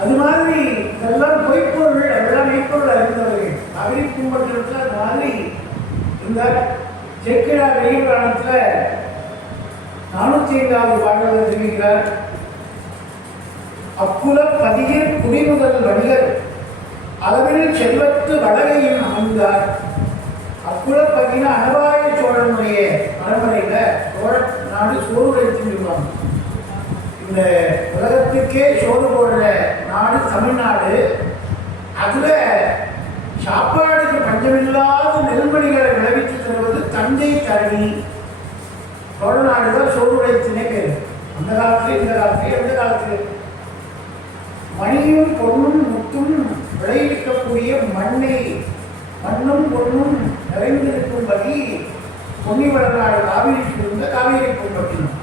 அது மாதிரி இதெல்லாம் பொய்ப்பொருள், அதெல்லாம் மெய்ப்பொருள் அறிந்தவர்கள். காவிரி பூம்பட்டினத்தில் அது மாதிரி இந்த சேக்கிழார் பெரிய புராணத்தில் 405வது பாடலில் தெரிவிக்கிறார். அப்புல பதியர் குடிமுதல் வணிகர் அளவில் செல்வத்து வளகையில் அமைந்தார். அப்புல பதினா அனபாய சோழனுடைய பரம்பரையில சோழ நாடு சோறு உடைத்துவாங்க. இந்த உலகத்துக்கே சோறு போடுற நாடு தமிழ்நாடு. அதுல சாப்பாடுக்கு பஞ்சமில்லாத நெல்மணிகளை விளைவித்து தருவது தஞ்சை தரணி. சோழ நாடு தான் சோறு உடைத்துனே பேரு. அந்த காலத்துல இந்த காலத்துல எந்த காலத்துல மணியும் பொன்னும் முத்தும் விளைவிக்கக்கூடிய மண்ணும் பொன்னும் நிறைந்திருக்கும்படி பொன்னி வளநாடு காவிரி சூழ்ந்த காவேரி பூம்பட்டினம்.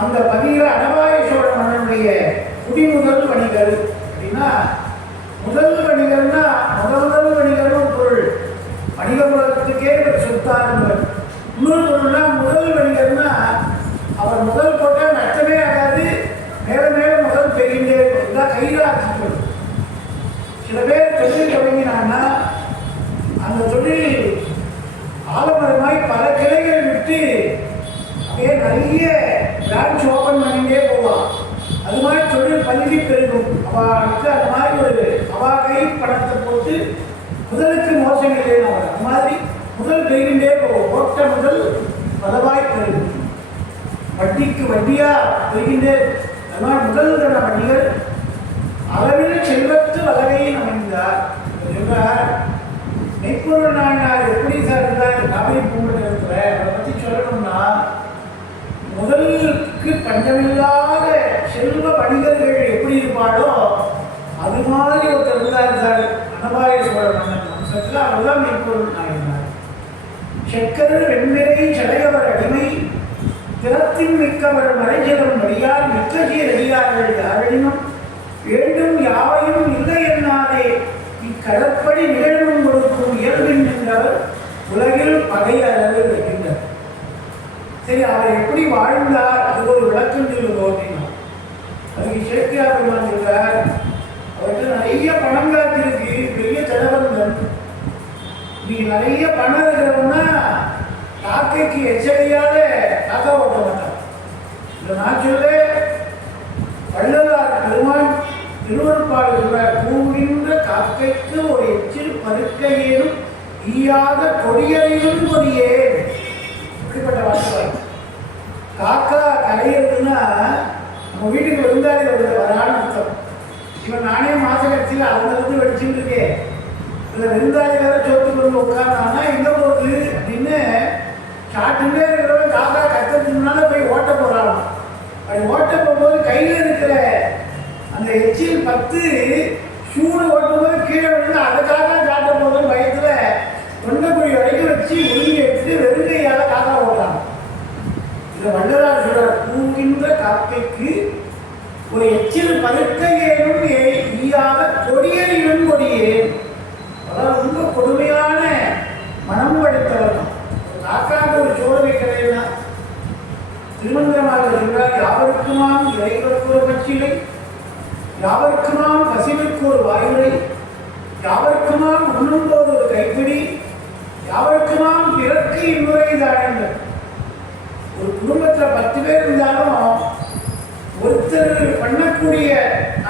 அந்த பதியில அனபாய சோழ மன்னனுடைய குடிமுதல் வணிகர் அப்படின்னா முதல் வணிகர்னா முதல் வணிகர்னு ஒரு பொருள். வணிக உலகத்துக்கே சொத்தா இருந்தவர். இன்னொரு பொருள்னா முதல் வணிகர்னா அவர் முதல் போட்டால் நஷ்டமே ஆகாது, மேல மேல முதல் பெருகின்றே இருக்கும். கையில் ஆட்சிப்படும். சில பேர் தொழில் தொடங்கினான்னா அந்த தொழில் ஆலமரமாய் பல கிளைகள் விட்டு அப்படியே நிறைய பிரான்ச் ஓப்பன் பண்ணிட்டே போவான். அது மாதிரி தொழில் பல்கி பெருகும். அவளுக்கு அது மாதிரி ஒரு கை பணத்தை போட்டு முதலுக்கு மோசம் இல்லைன்னு அவர் அது மாதிரி முதல் பெருகின்றே போவோம். ஓட்ட முதல் பலவாய் பெருகும், வட்டிக்கு வட்டியா பெருகின்றே. அது மாதிரி முதல் தர வணிகர் அளவில் செல்வத்து வலகையில் அமைந்தார். சொல்றார் மெய்ப்பொருள் நாயனார் எப்படி சார் இருந்தார் காவிரி பூம்பட்டினத்துல. அதை பற்றி சொல்லணும்னா முதலுக்கு பஞ்சமில்லாத செல்வ வணிகர்கள் எப்படி இருப்பாளோ அது மாதிரி ஒருத்தர் இருந்தார் சார் அனபாய சோழ மன்னன் வம்சத்தில். அவர்தான் மெய்ப்பொருள் நாயனார். செக்கர் வெண்மிரை சடையவர் அடிமை திறத்தின் மிக்கவர் மறைஜலம் வழியால் மிக்கஜீர் அடியார்கள் யாரினும் வேண்டும் யாவையும் இல்லை என்னாதே இக்கடற்படி நிகழ்வும் கொடுக்கும் இயல்பின் என்றவர் உலகில் பகையளவு இருக்கின்றார். சரி, அவர் எப்படி வாழ்ந்தார் அது ஒரு விளக்கம் சொல்லுவோம் அப்படின்னா அதுக்கு சேக்கிழார் பெருமான் சொல்றார். அவருக்கு நிறைய பணம் காத்திருக்கு, பெரிய தலைவர்கள். நீங்க நிறைய பணம் இருக்கிறவன்னா காக்கைக்கு எச்சரிக்கையால காக்கா ஓட்ட மாட்டார். இந்த நான் சொல்ல வள்ளலார் பெருமான் திருவருட்பாடு சொல்றார். கூறுகின்ற காக்கைக்கு ஒரு எச்சில் பருக்கையேனும் ஈயாத கொடியறையும் கொடியே. இப்படிப்பட்ட வார்த்தை. காக்கா கரையிறதுன்னா நம்ம வீட்டுக்கு விருந்தாளி வரான்னு அர்த்தம். இவன் நானே மாச கட்சியில் அவங்க வெடிச்சுட்டு இருக்கேன். இந்த விருந்தாளி வேற சோத்து கொண்டு உட்கார்ந்தானா எங்க போகுது அப்படின்னு சாட்டுட்டே இருக்கிறவன் காக்கா கத்துறதுனால போய் ஓட்ட போறான். அப்படி ஓட்ட போகும்போது கையில் இருக்கிற அந்த எச்சில் 10 சூடு ஓட்டும்போது கீழே விழுந்து அதுக்காக சாட்ட போதும் பயத்துல தொண்டைக்குழி வரைக்கும் வச்சு ஒழுங்கி எடுத்துட்டு வெறுங்கையால காக்கா ஓட்டான். இதை வள்ளலார் சொல்றார். கூறுகின்ற காக்கைக்கு ஒரு எச்சில் பருக்கையேனும் ஈயாத கொடியறியும் கொடியே. அதாவது ரொம்ப கொடுமையான மனம் படைத்தவர். காக்காக ஒரு சோறு வைக்கிறேன்னா திருமந்திரமாக சொல்றார். யாவருக்குமாம் இறைவருக்கு ஒரு கட்சியிலை, யாவருக்குமாம் பசிவுக்கு ஒரு வாயுரை, யாவருக்குமாம் உண்ணும்போது ஒரு கைப்பிடி, யாவருக்குமாம் பிறக்கு இன்முறை தானங்கள். ஒரு குடும்பத்தில் 10 பேர் இருந்தாலும் ஒருத்தர் பண்ணக்கூடிய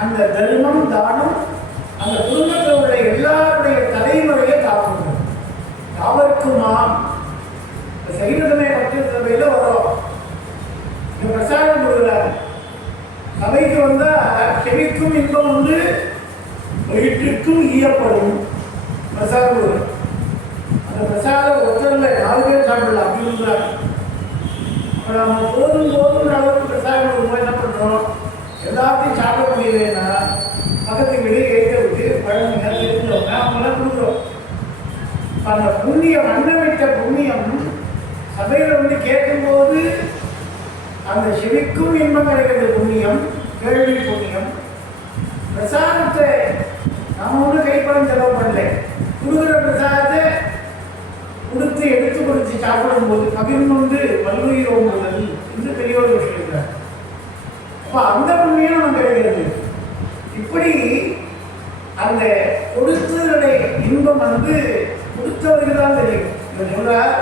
அந்த தர்மம் தானம் அந்த குடும்பத்தில் உள்ள எல்லாருடைய தலைமுறையை காக்கணும். யாவருக்குமாம் சைவதமே பற்றிய சபையில் வரும். இந்த பிரசாதம் கொடுக்குறாங்க. சபைக்கு வந்தால் செவிக்கும் இன்பம் உண்டு, வயிற்றுக்கும் ஈயப்படும். பிரசாதம் கொடுக்குற அந்த பிரசாதம் ஒருத்தரில் 4 பேர் சாப்பிடலாம் அப்படின்றாங்க. இப்போ நம்ம போதும் அளவுக்கு பிரசாதம் கொடுக்கும்போது என்ன பண்ணுறோம்? எல்லாத்தையும் சாப்பிட முடியலன்னா பக்கத்துக்கு வெளியே கேட்க விட்டு குழந்தைங்க தெரிஞ்சவங்க அவங்களாம் கொடுக்குறோம். அந்த புண்ணியம் அன்னமிட்ட புண்ணியம் சபையில் வந்து கேட்கும்போது அந்த செவிக்கும் இன்பம் கிடைக்கிறது புண்ணியம், கேள்வி புண்ணியம். பிரசாதத்தை நம்ம ஒன்றும் கைப்படம் செலவு பண்ணல. கொடுக்குற பிரசாதத்தை கொடுத்து எடுத்து கொடுத்து சாப்பிடும்போது பகிர்ந்து பல்லுயிர் ஓம்புதல் என்று பெரியவர்கள் சொல்லியிருக்கார். அப்போ அந்த புண்ணியம் நமக்கு கிடைக்கிறது. இப்படி அந்த கொடுத்தவருடைய இன்பம் கொடுத்தவர்கள் தான் தெரியும். சொல்றார்,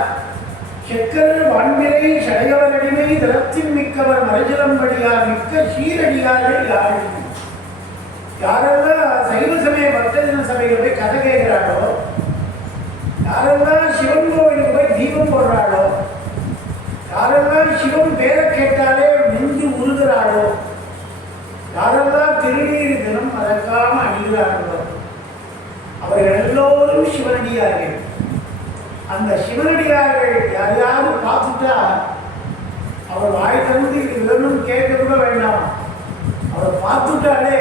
செக்கர் வான்பிரை சடையவர் அடிமை தரத்தின் மிக்கவர் மறைஜலம்படியார் மிக்க சீரடியார்கள் யாரும். யாரெல்லாம் சைவ சமய பக்தஜன சபையில் போய் கதை கேட்கிறாளோ, யாரெல்லாம் சிவன் கோவிலுக்கு போய் தீபம் போடுறாளோ, யாரெல்லாம் சிவன் பேரை கேட்டாலே நெஞ்சு உருகிறாளோ, யாரெல்லாம் திருநீர் தினம் மறக்காம அணிகிறார்களோ அவர்கள் எல்லோரும் சிவனடியார்கள். அந்த சிவனடியார்கள் யாரையாவது பார்த்துட்டா அவர் வாய் தந்து இதனும் கேட்க கூட வேண்டாம். அவரை பார்த்துட்டாலே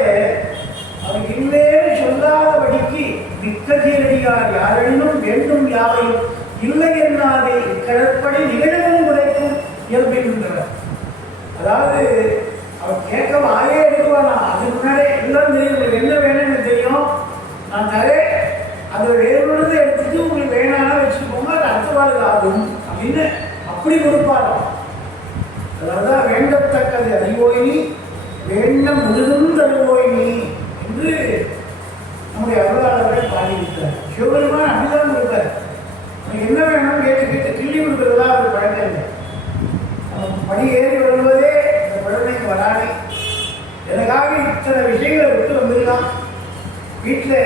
அவர் இல்லைன்னு சொல்லாதபடிக்கு மிக்க சீரடியார் யாரெனும் வேண்டும் யாவையும் இல்லை என்னாதே கடற்படை நிகழவும் உடைக்கும் இயல்புகின்றனர். அதாவது அவர் கேட்க வாயே எடுக்குவானா, அதுக்கு முன்னாடி எல்லாம் தெரியும், உங்களுக்கு என்ன வேணும்னு தெரியும், நான் தரேன், அதை வேணும்னு எடுத்துட்டு உங்களுக்கு வேணானா வச்சுக்கோங்க, அது அடுத்த வாழ்க்கை ஆகும் அப்படின்னு அப்படி கொடுப்பாராம். அதான் வேண்டத்தக்கது அறிவோயினி வேண்ட முழுதும் தருவோயினி என்று நம்முடைய அருளாளர்கள் பாடியிருக்கிறார். சிவபெருமான் அப்படிதான் கொடுப்பார். அவனுக்கு என்ன வேணும்னு கேட்டு கேட்டு கிள்ளி கொடுக்குறதா ஒரு பழக்கம் இல்லை. படி ஏறி வருவதே இந்த குழந்தைக்கு வரானே, எனக்காக இத்தனை விஷயங்களை விட்டு வந்திருக்கான். வீட்டில்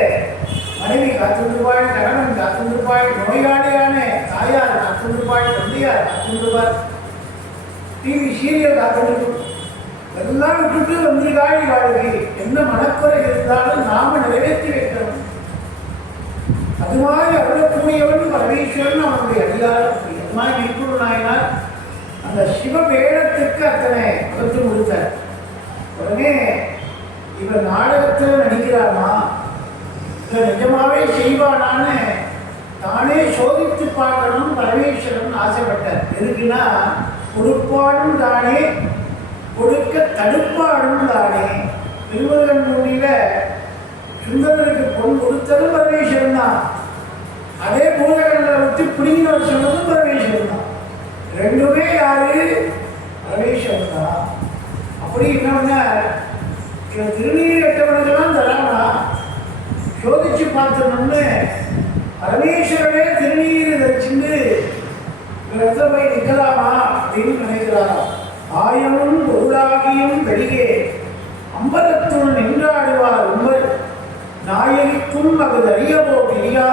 மனைவி காத்துருப்பாள், கணவன் காத்துருப்பாள், நோயாளியான தாயார் காத்துருப்பாள், தந்தையார் காத்துருப்பார், டிவி சீரியல் காத்துருக்கும், எல்லாம் விட்டுட்டு வந்திருக்காள். வாழ்க்கை என்ன மனக்குறை இருந்தாலும் நாம நிறைவேற்றி வைக்கணும். அது மாதிரி அருளக்கூடியவன் பரமேஸ்வரன் அவனுடைய அதிகாரம். அது மாதிரி விற்பூர் நாயனார் அந்த சிவவேடத்திற்கு அத்தனை வகுத்து கொடுத்தார். உடனே இவர் நாடகத்தில் நடிக்கிறாமா, இவர் நிஜமாவே செய்வானான்னு தானே சோதித்து பார்க்கணும் பரமேஸ்வரன் ஆசைப்பட்டார். எதுக்குன்னா, கொடுப்பாடும் தானே கொடுக்க தடுப்பாடும் தானே. திருமுருகன் மூடியில சுந்தரருக்கு பொன் கொடுத்ததும் பரமேஸ்வரன் தான், அதே பூதகங்களை விட்டு பிடிங்கினவர் சொன்னதும் பரமேஸ்வரன் தான். ரெண்டுமே யாரு? பரமேஸ்வரன் தான். அப்படி என்ன திருநீர் எட்டவனுக்கெல்லாம் தரானா சோதிச்சு பார்த்தோம்னு பரமேஸ்வரனே திருநீர் தரிச்சுட்டு இடத்துல போய் நிற்கலாமா அப்படின்னு நினைக்கிறாரா. ஆயமும் பொருளாகியும் வெளியே அம்பலத்துள் நின்றாடுவார் உங்கள் நாயகிக்கும் அது அறியவோ தெரியா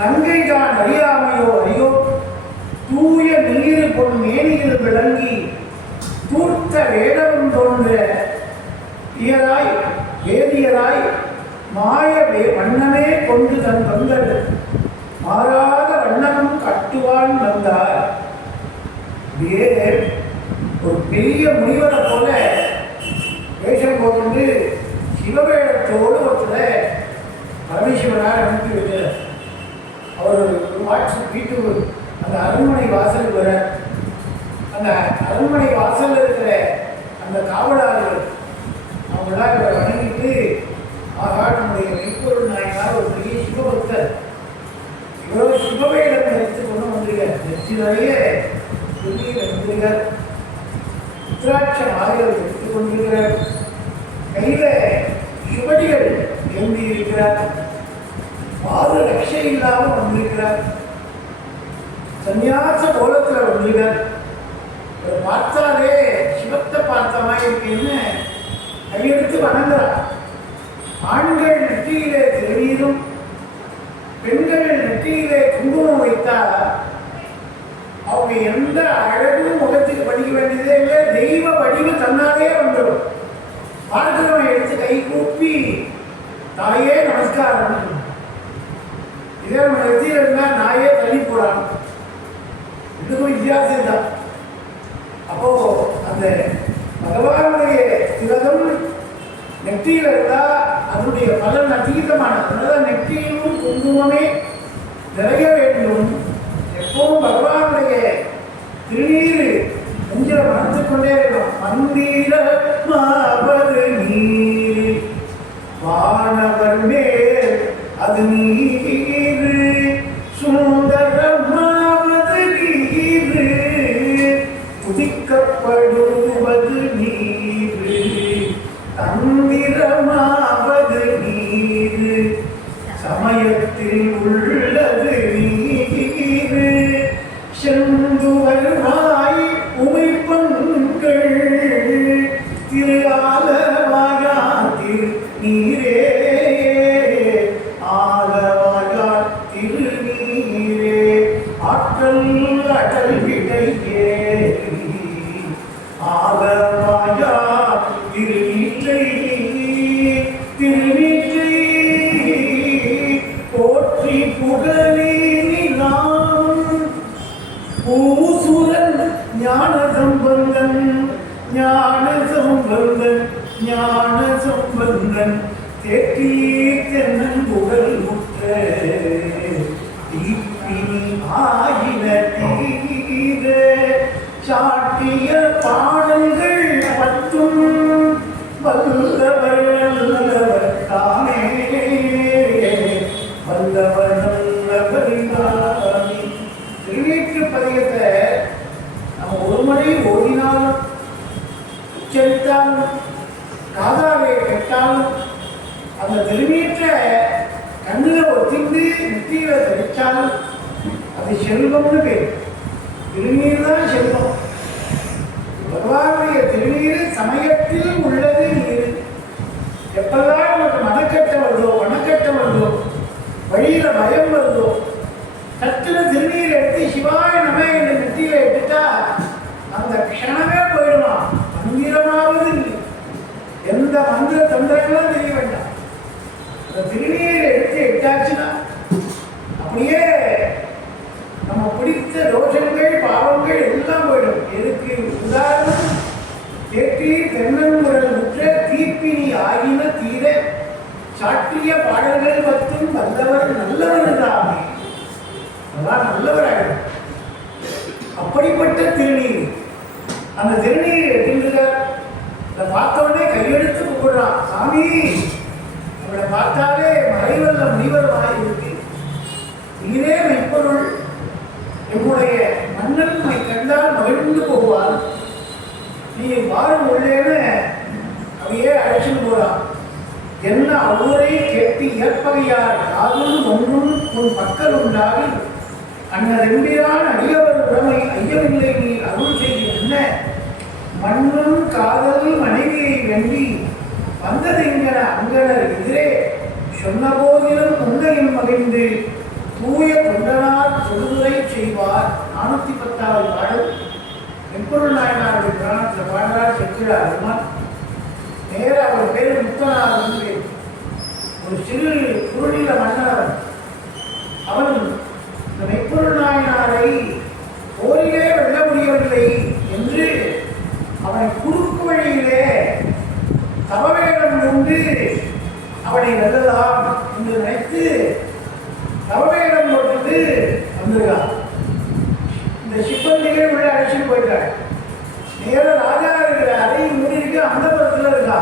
நங்கை தான் அறியாமையோ ஐயோ தூய நீர் பொன் மேனியில் விளங்கி தூர்த்த வேடமும் தோன்ற இயராய் வேதியராய் மாய வண்ணமே கொண்டு தன் தொங்கல் மாறாத வண்ணமும் கட்டுவான் வந்தார். ஒரு பெரிய முனிவரை போல வேஷம் போட்டு சிவவேடத்தோடு ஒருத்தர் பரமேஸ்வரனார் அனுப்பி விட்டார். அவர் ஒரு வாட்ஸ்அப் வீட்டுக்கு அந்த அரண்மனை வாசல் வர, அந்த அரண்மனை வாசல் இருக்கிற அந்த காவலாளர்கள் அவங்களாம் இவரை வணங்கிட்டு, ஆகா நம்முடைய மெய்ப்பொருள் நாயனார் ஒரு பெரிய சிவபக்தர், இவ்வளவு சிவவேடம் எடுத்து கொண்டு வந்திருக்கார், நெற்றி நிறைய துணியில் வந்திருக்கார், உத்ராட்ச மாலைகள் எடுத்துக் கொண்டிருக்கிறார், கையில சுவடிகள் எழுதி இருக்கிறார், பாத ரட்சை இல்லாமல் வந்திருக்கிறார், சன்னியாச கோலத்தில் வந்திருக்கார். பார்த்தாலே சிவத்தை பார்த்த மாதிரி இருக்குன்னு கையெடுத்து வணங்குறார். ஆண்கள் நெற்றியிலே திருநீரும் பெண்கள் நெற்றியிலே குங்குமம் வைத்தால் அவங்க எந்த அழகும் முகத்துக்கு படிக்க வேண்டியதே இல்லை, தெய்வ வடிவு தன்னாலே வந்துடும். பார்க்கிறவன் எடுத்து கை கூப்பி தாயே நமஸ்காரம். இதே நம்ம நெற்றியில் இருந்தால் நாயே தள்ளி போறான். இதுக்கும் வித்தியாசம் தான். அப்போ அந்த பகவானுடைய திலகம் நெற்றியில் இருந்தா அதனுடைய பலன் அதீதமானது. அதனால நெற்றியிலும் குங்குமமே நிறைய வேண்டும். எப்பவும் பகவானுடைய திருநீர் நெஞ்சில மனத்து கொண்டே இருக்கணும். மந்திர மாவது நீர் வானவர் மேல் அது நீர் சுந்தரமாவது நீர் உதிக்கப்படுவது நீர் தந்திரமா நீரே ஆலவாயார் திருநீரே ஆற்றல் அடல் விடையே ஆலவாயார் திருநீற்றை திருநீற்றை போற்றி புகழேனினாம் பூசுரன் ஞான சம்பந்தன் ஞான சம்பந்தன் ஞான சம்பந்தன் தேற்றி தென்னன் புகழ் முற்ற தீப்பினி ஆயின தீர சாட்டிய பாடல்கள் பத்தும் வல்லவர் நல்லவர் தானே வல்லவர் நல்லவர் தானே. திருநீற்று பதிகத்தை நம்ம ஒரு முறை ஓதினாலும் உச்சரித்தாலும் காதாலே கேட்டாலும் அந்த திருநீற்றை கண்ணில் ஒத்திந்து நெத்தியில தெரிச்சாலும் அது செல்வம்னு பேர். திருநீர் தான் செல்வம். பகவானுடைய திருநீர் சமயத்தில் உள்ளது நீர். எப்பெல்லாம் நமக்கு மனக்கட்டம் வருதோ வனக்கட்டம் வருதோ வழியில பயம் வருதோ சத்துன திருநீர் எடுத்து சிவாய நம என்ற நெத்தியில எடுத்துட்டா அந்த க்ஷணமே போயிடுமா. மந்திரமாவது இல்லை, எந்த மந்திர தந்திரங்களும் தெரிய வேண்டாம். அந்த திருநீரை எடுத்து எட்டாச்சுன்னா அப்படியே நம்ம பிடித்த தோஷங்கள் பாவங்கள் எல்லாம் போயிடும். எதுக்கு உதாரணம் தேற்றி தென்னங்குரல் முற்ற தீப்பினி ஆகின தீர சாற்றிய பாடல்கள் பத்தும் வல்லவர் நல்லவர் தாமே. அதான் நல்லவராயிடும். அப்படிப்பட்ட திருநீர். அந்த திருநீர் எட்டுங்கிறார். அதை பார்த்தோடனே கையெடுத்து கூப்பிடுறான், சாமி அவளை பார்த்தாலே மறைவல்ல முனிவர் வாய் இருக்கு, நீரே மெய்ப்பொருள், என்னுடைய மன்னன் உம்மை கண்டால் மகிழ்ந்து போவார், நீ வாழும் உள்ளேன்னு அவையே அழைச்சிட்டு போறான். என்ன அவ்வூரை கேட்டு இயற்பகையார் யாரும் ஒன்றும் உன் மக்கள் உண்டாகி அன்னரெம்பிரான் அடியவர் உடமை ஐயமில்லை நீ அருள் செய்து என்ன மண்ணும் காதல் மனைவியை வெண்டி வந்தது என்கிற அங்கனர் எதிரே சொன்ன போதிலும் உண்மையும் மகிழ்ந்து தூய தொண்டனார் தொழுதுரை செய்வார். 410வது பாடல் மெய்ப்பொருள் நாயனாருடைய புராணத்தில் பாடுறார் செக்கிறார் அருமான். நேர அவர் பேர் முத்தனார் பேர். ஒரு சிறு குறுநில மன்னர். அவன் இந்த மெய்ப்பொருள் நாயனாரை போரிலே வெல்ல முடியவில்லை என்று அவனை குறுக்கு வழியிலே தவவேடம் கொண்டு அவனை வெல்லலாம் என்று நினைத்து தவவேடம் போட்டு வந்துருக்கான். இந்த சிப்பந்திகள் உள்ள அழைச்சிட்டு போயிட்டார். நேர ராஜா இருக்கிற அறை மூடி இருக்கு, அந்த புறத்தில் இருக்கா,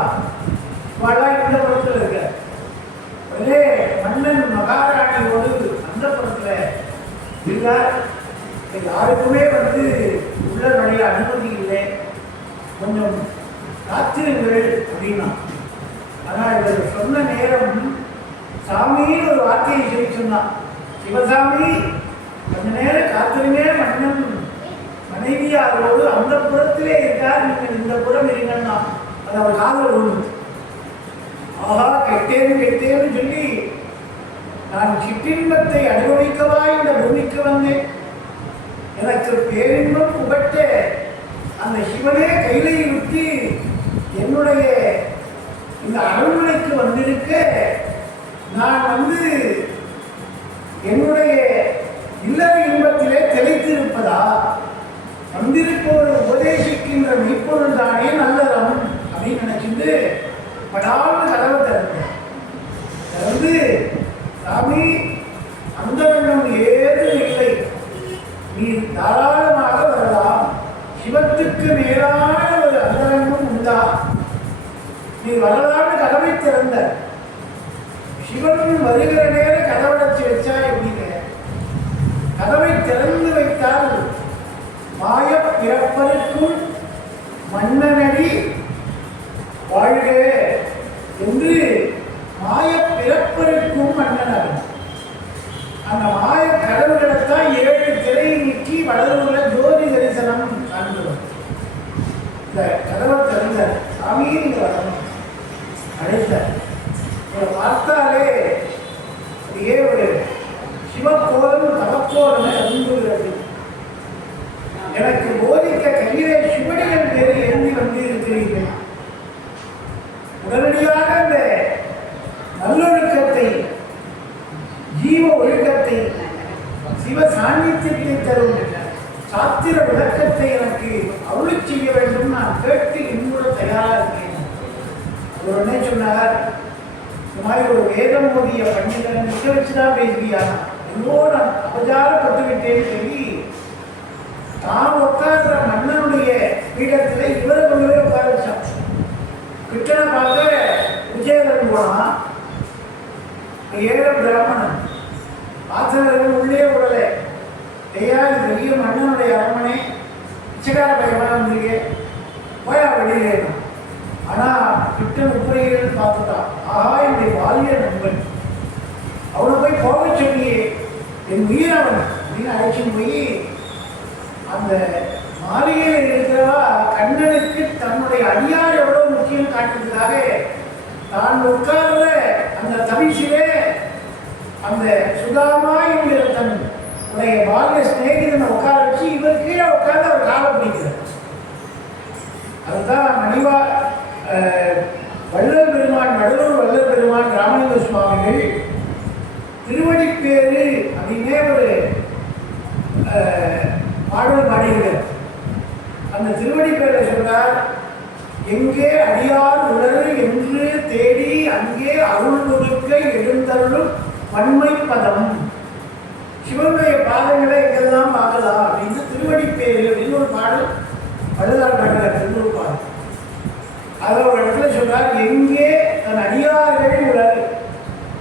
வாழா இந்த புறத்தில் இருக்க. உடனே மன்னன் மகாராணியோடு அந்த புறத்தில் இருக்கார். யாருக்குமே உள்ள நுழைய அனுமதி இல்லை, கொஞ்சம் காத்திருங்கள் அப்படின்னா. ஆனால் இவர் சொன்ன நேரம் சாமின்னு ஒரு வார்த்தையை சொல்லி சொன்னான். சிவசாமி கொஞ்ச நேரம் காத்திருங்க, மன்னன் மனைவியாரோடு அந்த புறத்திலே இருக்கார், நீங்கள் இந்த புறம் இருங்கன்னா. அது அவர் காதல் ஒன்று. ஆஹா கெட்டேன்னு சொல்லி நான் சிற்றின்பத்தை அனுபவிக்கவா இந்த பூமிக்கு வந்தேன், எனக்கு பேரின்பம் புகட்ட அந்த சிவனே கையிலை விட்டு என்னுடைய இந்த அரண்மனைக்கு வந்திருக்க நான் என்னுடைய இல்லற இன்பத்திலே திளைத்து இருப்பதா, வந்திருப்போர் உபதேசிக்கின்ற மெய்ப்பொருள் தானே நல்லறம் அப்படின்னு நினைச்சிட்டு படாமல் கதவை திறந்து சாமி அந்த எண்ணம் ஏதும் இல்லை, நீ தாராளமாக வரலாம், சிவத்துக்கு மேலான ஒரு அந்தரங்கம் உண்டா, நீ வரலான்னு கதவை திறந்த. சிவன் வருகிற நேரம் கதவடைச்சு வச்சா எப்படிங்க? கதவை திறந்து வைத்தால் மாய பிறப்பதற்கும் மன்னனடி வாழ்க என்று மாய பிறப்பதற்கும் மன்னனர். அந்த மாய கடவுள்களைத்தான் 7 திரை நீக்கி வளருள்ள ஜோதி தரிசனம் காண்கிறோம். இந்த கதவை திறந்த சாமியை நீங்க வரணும் அழைத்த இதை பார்த்தாலே அப்படியே ஒரு சிவக்கோலம் தவக்கோலம் அருந்துகிறது. எனக்கு போதிக்க கையிலே சிவடிகள் பேர் எழுதி வந்து இருக்கிறீர்கள். உடனடியாக அந்த நல்லொழுக்கத்தை, ஜீவ ஒழுக்கத்தை, சிவ சாநித்தியத்தை தரும் சாத்திர விளக்கத்தை எனக்கு அருளி செய்ய வேண்டும். நான் கேட்டு இன்னொரு தயாராக இருக்கேன். உடனே சொன்னார், இந்த மாதிரி ஒரு வேதம் மோதிய பண்டிதன் நிற்க வச்சுதான் பேசுவியா? எல்லோரும் நான் அபச்சாரப்பட்டு விட்டேன்னு சொல்லி தான் உட்கார்ற மன்னனுடைய பீடத்தில் இவரை கொண்டு போய் உட்கார வச்சான். கிட்டனை பார்க்க விஜயகரன் போனான். ஏழை பிராமணன் ஆசிரியர்கள் உள்ளே விடலை. ஐயா, இது பெரிய மன்னனுடைய அரண்மனை, பிச்சைக்கார பையனா வந்திருக்கே, போயா வெளியே. ஆனால் கிட்டன் உப்புரைகள் பார்த்துட்டான். ஆஹா, என்னுடைய பாலிய நண்பன், அவனை போய் போக சொல்லியே, என் உயிரவன் அப்படின்னு அழைச்சின்னு போய் அந்த மாளிகையில் இருக்கிறவா கண்ணனுக்கு தன்னுடைய அடியார் எவ்வளவு முக்கியம் காட்டுறதுக்காக தான் உட்கார்ற அந்த தவிசிலே அந்த சுதாமா என்கிற தன்னுடைய பாலிய சிநேகிதனை உட்கார வச்சு இவர் கீழே உட்கார்ந்து அவர் காலை பிடிக்கிறார். அதுதான் மணிவா வள்ளல் பெருமான், வடலூர் வள்ளல் பெருமான் ராமலிங்க சுவாமிகள் திருவடிப்பேறு அப்படின்னே ஒரு பாடல் பாடுகிறார். அந்த திருவடிப்பேரை சொன்னார், எங்கே அடியார் உணரு என்று தேடி அங்கே அருள் கொடுக்க எழுந்தருளும் பன்மை பதம். சிவனுடைய பாதங்களை எங்கெல்லாம் பார்க்கலாம் அப்படின்னு திருவடிப்பேறு அப்படின்னு ஒரு பாடல் வள்ளலார் பாடுகிறார். திருவூர் பாடல் அதில் ஒரு இடத்துல சொன்னார், எங்கே தன் அடியார்கள் உணரு.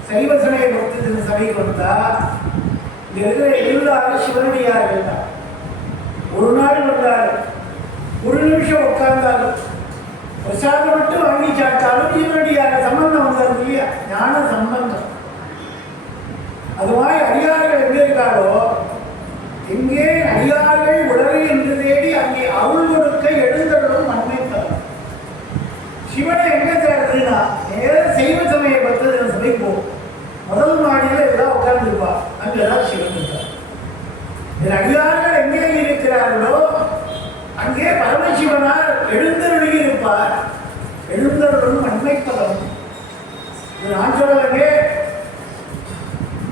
சைவ சமய பக்தத்தின் சபைக்கு வந்தா இங்க இருக்கிற எல்லாரும் சிவனடியார்கள் தான். ஒரு நாள் வந்தார், ஒரு நிமிஷம் உட்கார்ந்தாலும், பிரசாதம் மட்டும் வாங்கி சாப்பிட்டாலும் சிவனடியார் சம்பந்தம் வந்தார் இல்லையா, ஞான சம்பந்தம். அது மாதிரி அடியார்கள் எங்கே இருக்காரோ, எங்கே அடியார்கள் உடலை என்று தேடி அங்கே அருள் கொடுக்க எழுந்தருளும் நன்மை தரும். சிவனை எங்க தேடுறதுன்னா நேர சைவ சமய பக்தர்கள் சபை போகும். முதல் மாடியில் எல்லாம் உட்கார்ந்துருப்பா, அங்கேதான் சிவன் இருப்பார். அடியார்கள் எங்கே இருக்கிறார்களோ அங்கே பரமசிவனார் எழுந்தருளி இருப்பார். எழுந்தருளும் நன்மை பதம். நான் சொல்லவே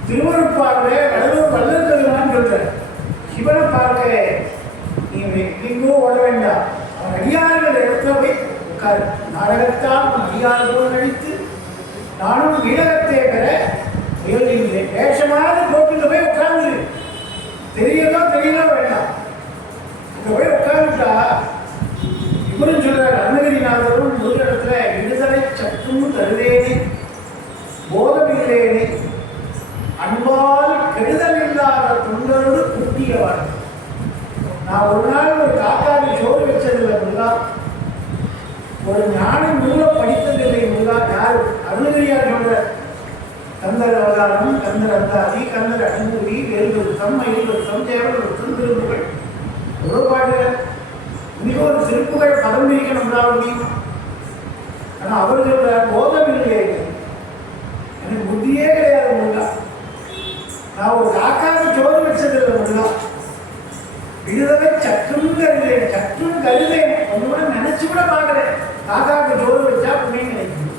திருவருட்பார்வை வடலூர் வள்ளல் பெருமான் சொல்றார், சிவனை பார்க்க நீ எங்கோ ஓட வேண்டாம், அவன் அடியார்கள் இடத்துல போய் உட்காரு. நாடகத்தால் அடியார்கள் நடித்து நானும் வீடகத்தை பெற முயல்கின்றேன். வேஷமாவது போட்டுங்க போய் உட்கார்ந்து தெரியலோ தெரியலோ வேண்டாம், அங்க போய் உட்கார்ந்துட்டா. இவரும் சொல்றார், அருணகிரிநாதரும் ஒரு இடத்துல விடுதலை சற்றும் தருவேனே போதமில்லேனே அன்பால் கெடுதல் இல்லாத தொண்டரோடு கூட்டியவார். நான் ஒரு நாள் ஒரு காக்காவுக்கு சோறு வச்சதில்லை முருகா, ஒரு ஞானி நூலை படித்ததில்லை முருகா. யார்? அருணகிரியார் சொல்ற, கந்தர் அவதாரம், கந்தர் அந்தாதி, கந்தர் அன்புரி, வேல்வருத்தம், மயில்வருத்தம், ஜெயவருத்தம், திருப்புகள் எவ்வளவு பாடுகள். மிக ஒரு திருப்புகள் பதம் பிரிக்கணும் முடியும். ஆனால் அவர் சொல்ற போதம் இல்லை, எனக்கு புத்தியே கிடையாது முருகா. நான் ஒரு காக்காவுக்கு சோறு வச்சதில்லை முருகா. விடுதலை சற்றும் கருதேன், சற்றும் கருதேன், ஒன்று கூட நினைச்சு கூட பார்க்கிறேன். காக்காவுக்கு சோறு வச்சா புண்ணியம் கிடைக்கும்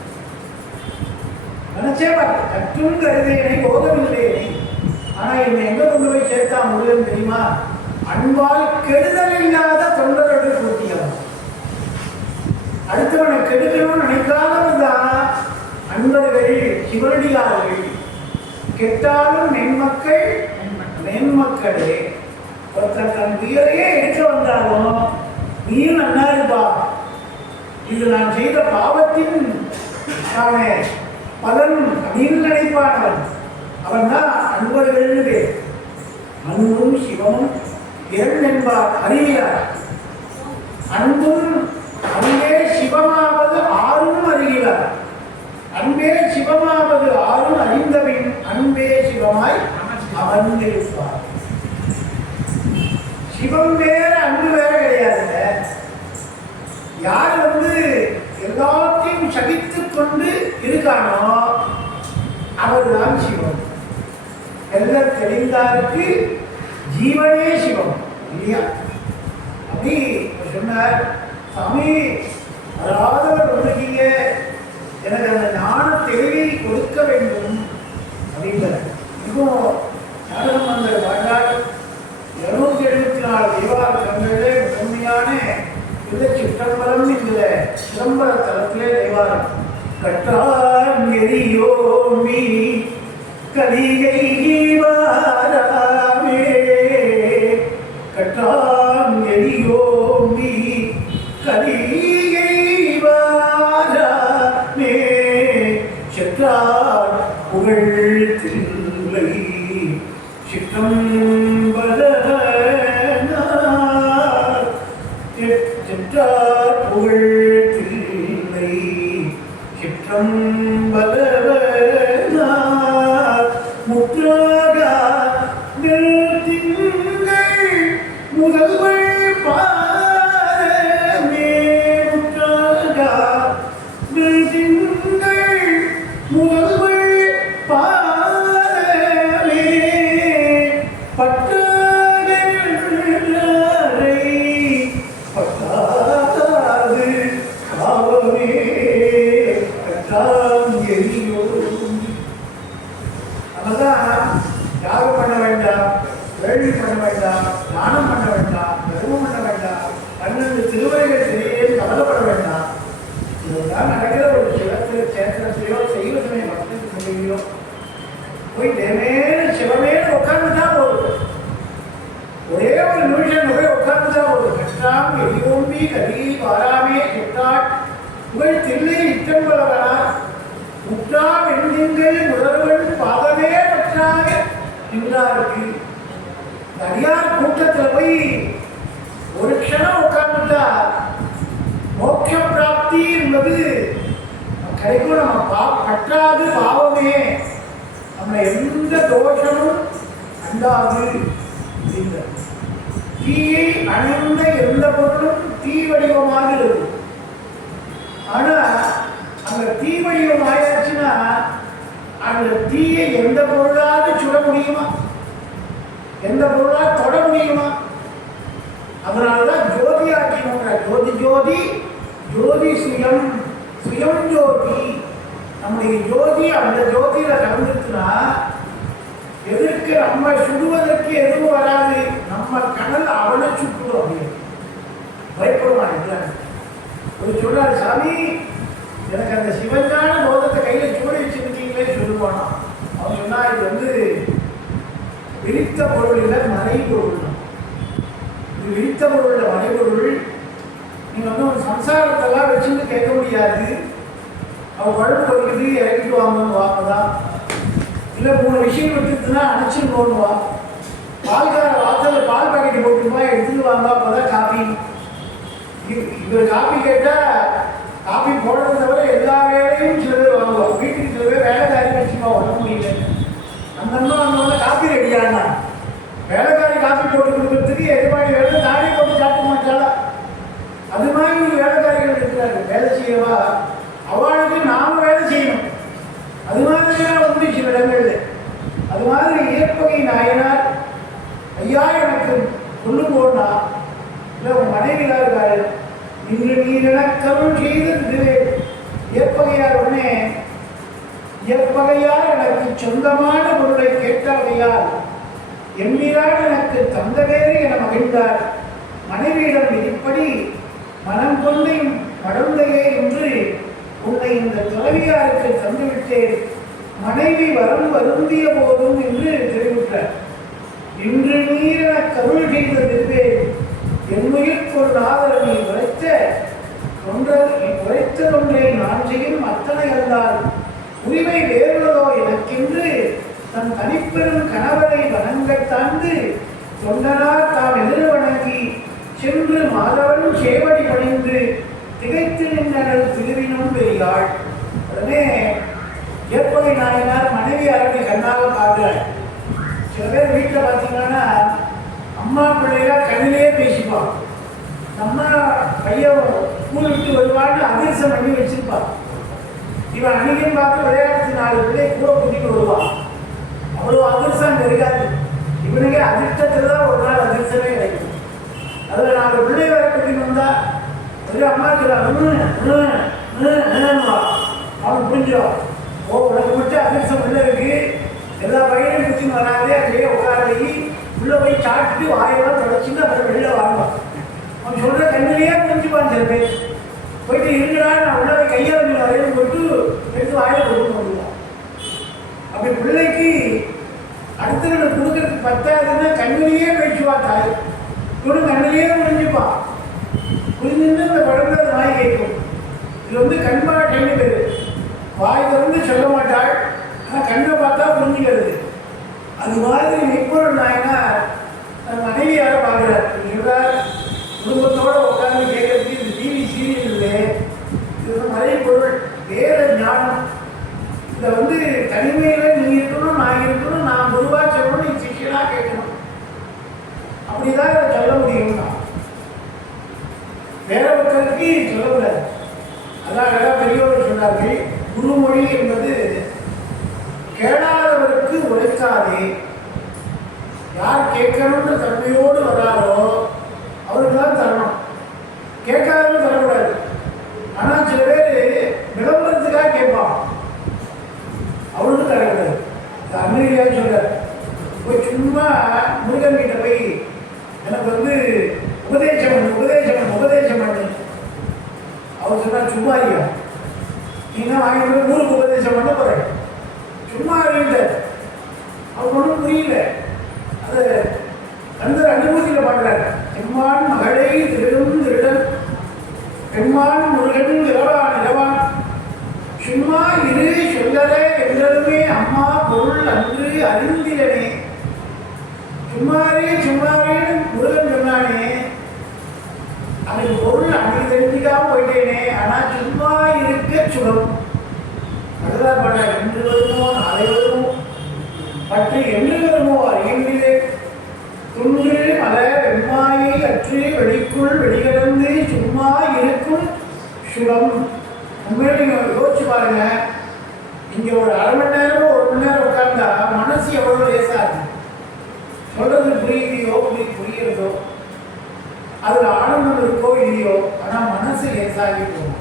நினைச்சே பார்க்க. சற்றும் கருதேனை போதமில்லையே. ஆனா என்னை எங்க கொண்டு போய் சேர்த்தா முருகன் தெரியுமா? அன்பால் கெடுதல் இல்லாத தொண்டரோடு கூட்டியவன். அடுத்தவனை கெடுக்கணும்னு நினைக்காதவன் தான் அன்பர்கள், சிவனடியார்கள். கெட்டாலும் மென்மக்கள் மென்மக்களே. ஒருத்தர் தன் உயிரையே எடுக்க வந்தாலும் நீயும் நன்னா இருப்பா, இது நான் செய்த பாவத்தின் பலன் அப்படின்னு நினைப்பானவன். அவன் தான் அன்பர்கள் பேர். அன்பும் சிவமும் இரண்டு என்பார் அறிகிறார். அன்பும் அன்பே சிவமாவது ஆறும் அறிகிறார். அன்பே சிவமாவது ஆறும் அறிந்தபின் அன்பே சிவமாய் அமர்ந்திருப்பார். சிவம் வேற அன்பு வேற கிடையாதுங்க. யார் எல்லாத்தையும் சகித்துக் கொண்டு இருக்கானோ அவர் தான் சிவம். எல்லாம் தெரிந்தாருக்கு ஜீவனே சிவம் இல்லையா? அப்படி சொன்னார் சாமி. அதாவதவர் வந்திருக்கீங்க, எனக்கு அந்த ஞான தெளிவை கொடுக்க வேண்டும் அப்படின்ற இதுவும் ஞானம் வந்த வாழ்நாள் 274 தேவார தலங்களிலே முதன்மையான இந்த சிற்றம்பலம் என்கிற சிதம்பர தலத்திலே தேவாரம். கற்றான் எரியோமி கலிகை வாராமே, கற்றான் எரியோமி கலிகை வாராமே, செற்றார் புகழ் தில்லை சிற்றம்பலனார், செற்றார் புகழ் தில்லை சிற்றம்பலனார், முற்றாகா திங்கள் முதல்வள் பாதமே, முற்றாகா திங்கள் முதல்வள் பாதமே, பட்டாரை பட்டாது காவமே, கற்றான் எரியோம். அதனால்தான் யாகம் பண்ண வேண்டாம், வேள்வி பண்ண வேண்டாம், தானம் பண்ண வேண்டாம், தர்மம் பண்ண வேண்டாம், 12 திருவரைகள் செய்ய கவலைப்பட வேண்டாம். இதுதான் நடக்கிற ஒரு சிவத்தில சேத்திரத்தையோ செய்வ சமய பக்தியோ போய் தேவேன சிவமேன உட்கார்ந்துட்டா போதும். ஒரே ஒரு நிமிஷம் போய் உட்கார்ந்துட்டா போதும். கற்றாம் எரியோம்பி கலி வாராமே, செற்றாட் புகழ் தில்லை இட்டம்பலவனார், முற்றா வெண்திங்கள் முதல்வன் பாதமே பற்றாக நின்றாருக்கு. அடியார் கூட்டத்தில் போய் ஒரு க்ஷணம் உட்கார்ந்துட்டா மோட்ச பிராப்தி என்பது கிடைக்கும். நம்ம பற்றாது பாவமே, நம்ம எந்த தோஷமும் அண்டாது. தீயை அணிந்த எந்த பொருளும் தீ வடிவமாக இருக்கும். ஆனா அந்த தீ வடிவம் ஆயாச்சுன்னா அந்த தீயை எந்த பொருளாவது சுட முடியுமா? எந்த பொருளாக தொட முடியுமா? அதனாலதான் ஜோதி ஆக்கினோங்கிற. ஜோதி ஜோதி ஜோதி சுயம் சுயம் ஜோதி. நம்முடைய ஜோதி அந்த ஜோதியில கலந்துச்சுன்னா எதற்கு நம்ம சுடுவதற்கு எதுவும் வராது. நம்ம கடல் அவனை சுட்டுடும். அப்படின்னு பயப்படுவான். ஒரு சொல்றாரு, சாமி எனக்கு அந்த சிவஞான போதத்தை கையில சூடி வச்சிருக்கீங்களே சொல்லுவானா. அவன் சொன்னா இது விரித்த பொருள் இல்லை, மறைபொருள். இது விரித்த பொருள் மறைபொருள். நீங்க ஒரு சம்சாரத்தெல்லாம் வச்சுன்னு கேட்க முடியாது. அவன் குழம்பு வருகிறது இறக்கிட்டு வாங்கன்னு வாங்கதான், இல்லை 3 விஷயம் விட்டுச்சுன்னா அணைச்சுன்னு போடுவா. பால்கார வாசலில் பால் பாக்கெட் போட்டுருப்பா, எடுத்துட்டு வாங்க, அப்போதான் காப்பி. இவர் காப்பி கேட்டால் காப்பி போடுறத தவிர எல்லா வேலையும் சில பேர் வாங்குவோம். வீட்டுக்கு சில பேர் வேலைக்காரி வச்சுப்பா, உடம்பு முடியல. அந்த அண்ணா காப்பி ரெடியானா வேலைக்காரி காப்பி போட்டு கொடுக்கறதுக்கு எதிர்பார்க்க வேலை தானே போட்டு சாப்பிட மாட்டாளா? அது மாதிரி ஒரு வேலைக்காரிகள் இருக்கிறாரு. வேலை செய்யவா அவளுக்கு நாம வேலை செய்யணும். அது மாதிரியான உண்மை சில இடங்கள்ல. அது மாதிரி இயற்பகை நாயனார் ஐயா எனக்கு கொண்டு போனா இல்லை உன் மனைவியா இருக்காரு, இன்று நீர் எனக்கருள் செய்தது இயற்பகையார் உடனே இயற்பகையார் எனக்கு சொந்தமான பொருளை கேட்டாகையால் எம்மிரான் எனக்கு தந்த வேறு என மகிழ்ந்தார். மனைவியிடம் விதிப்படி மனம் கொண்டையும் மடந்தையே என்று உன்னை இந்த துறவியாருக்கு தந்துவிட்டேன், மனைவி வரம் வருந்திய போதும் என்று தெரிவித்தார். இன்று நீர் என கருள் செய்ததில்வே என்னுயிர்க்கு ஒரு ஆதரவை உரைத்ததொன்றை நான் செய்யும் அத்தனை அல்லால் உரிமை வேறுள்ளதோ எனக்கென்று தன் தனிப்பெரும் கணவரை வணங்கத் தாழ்ந்து தொண்டனார் தாம் எதிர் வணங்கி சென்று மாதவன் சேவடி பணிந்து திகைத்து நின்றனர் திருவினும் பெரியாள். உடனே இயற்பகை நாயனார் மனைவி அரட்டை கண்ணாக பார்க்கிறார். சில பேர் வீட்டில் பார்த்தீங்கன்னா அம்மா பிள்ளையா கண்ணிலே பேசிப்பான். நம்ம பையன் ஸ்கூல் விட்டு வருவான்னு அதிர்சம் பண்ணி வச்சிருப்பான். இவன் அன்னைக்கும் பார்த்து விளையாட்டு 4 பிள்ளை கூட கூட்டிட்டு வருவான். அவ்வளோ அதிர்ஷ்டம் இருக்காது. இவனுக்கே அதிர்ஷ்டத்தில் தான் ஒரு நாள் அதிர்ஷ்டமே கிடைக்கும். அதில் 4 பிள்ளை வர கூட்டிட்டு வந்தா ஒரு அம்மா அவனுக்கு புரிஞ்சிடும். ஓ, உனக்கு மட்டும் அதிர்ஷ்டம் உள்ள இருக்கு, எல்லா பையனையும் குத்தின்னு வராதே, அப்படியே உட்கார வை, உள்ள போய் சாப்பிட்டு வாயெல்லாம் தொடச்சின்னு அப்புறம் வெளில வாங்குவான். அவன் சொல்கிற கண்ணிலேயே புரிஞ்சுப்பான். சில பேர் போயிட்டு இருக்கிறா, நான் உள்ள போய் கையை வந்து வரையும் போட்டு எடுத்து வாயில கொடுத்து வந்துடுவான். அப்படி பிள்ளைக்கு அடுத்தவனுக்கு கொடுக்கறதுக்கு பத்தாதுன்னா கண்ணிலேயே பேச்சுவா தாய். இவனு கண்ணிலேயே புரிஞ்சுப்பான். புரிஞ்சுன்னு அந்த குழந்தை வாய் கேட்கும். இது கண்பாட்டைன்னு பேரு. வாய் திறந்து சொல்ல மாட்டாள், ஆனால் கண்ணை பார்த்தா புரிஞ்சுக்கிறது. அது மாதிரி மெய்ப்பொருள் நாயனார் தன் மனைவியாக பார்க்குறார். சொல்றார், குடும்பத்தோடு உட்காந்து கேட்கறதுக்கு இந்த டிவி சீரியல் இல்லை, இது மறைப்பொருள் வேற ஞானம். இதை தனிமையில் நீ இருக்கணும், நான் இருக்கணும், நான் குருவாக சொல்லணும், நீ சிஷியனாக கேட்கணும். அப்படிதான் இதை சொல்ல முடியும்னா வேற ஒருத்தருக்கு சொல்லக்கூடாது. அதான் அழகாக பெரியவர் சொன்னார்கள், குருமொழி என்பது கேளாதவருக்கு உரைக்காதே. யார் கேட்கணுன்ற தன்மையோடு வராரோ அவருக்கு தான் தரணும், கேட்காதவங்க தரக்கூடாது. ஆனால் சில பேர் விளம்பரத்துக்காக கேட்பான், அவனுக்கு தரக்கூடாது. அமெரிக்கான்னு சொல்றார், போய் சும்மா முருகன் கிட்ட போய் எனக்கு உபதேசம் பண்ணு. அவர் சொன்னார், சும்மா ஐயா, நீங்க வாங்கிட்டு போய் ஊருக்கு உபதேசம் பண்ண போறேன், சும்மா அறிந்த. அவர் ஒன்றும் புரியல. அது அந்த அனுபூதியில் பாடுறாரு. செம்மான் மகளை திருடும் திருடன், பெம்மான் முருகன் இரவான் சும்மா இரு சொல்லலே என்றதுமே அம்மா பொருள் அன்று அறிந்திலனே. சும்மாரேன்னு முருகன் சொன்னானே, அவனுக்கு பொருள் அன்னைக்கு தெரிஞ்சுக்காம போயிட்டேனே. ஆனால் சும்மா இருக்க சுகம். அதுதான் பண்ண என்று வருமோ நாளை வருமோ பற்றி என்று வருமோ அறிகின்றே. துன்று மலர் வெம்மாயை அற்று வெளிக்குள் வெளிகிடந்து சும்மா இருக்கும் சுகம். உண்மையில நீங்கள் யோசிச்சு பாருங்க, இங்கே ஒரு அரை மணி நேரம் 1 மணி நேரம் உட்கார்ந்தா மனசு எவ்வளோ லேசாது. சொல்றது புரியுறதோ அதில் ஆனந்தம் இருக்கோ இல்லையோ, ஆனால் மனசு லேசாகி போகும்.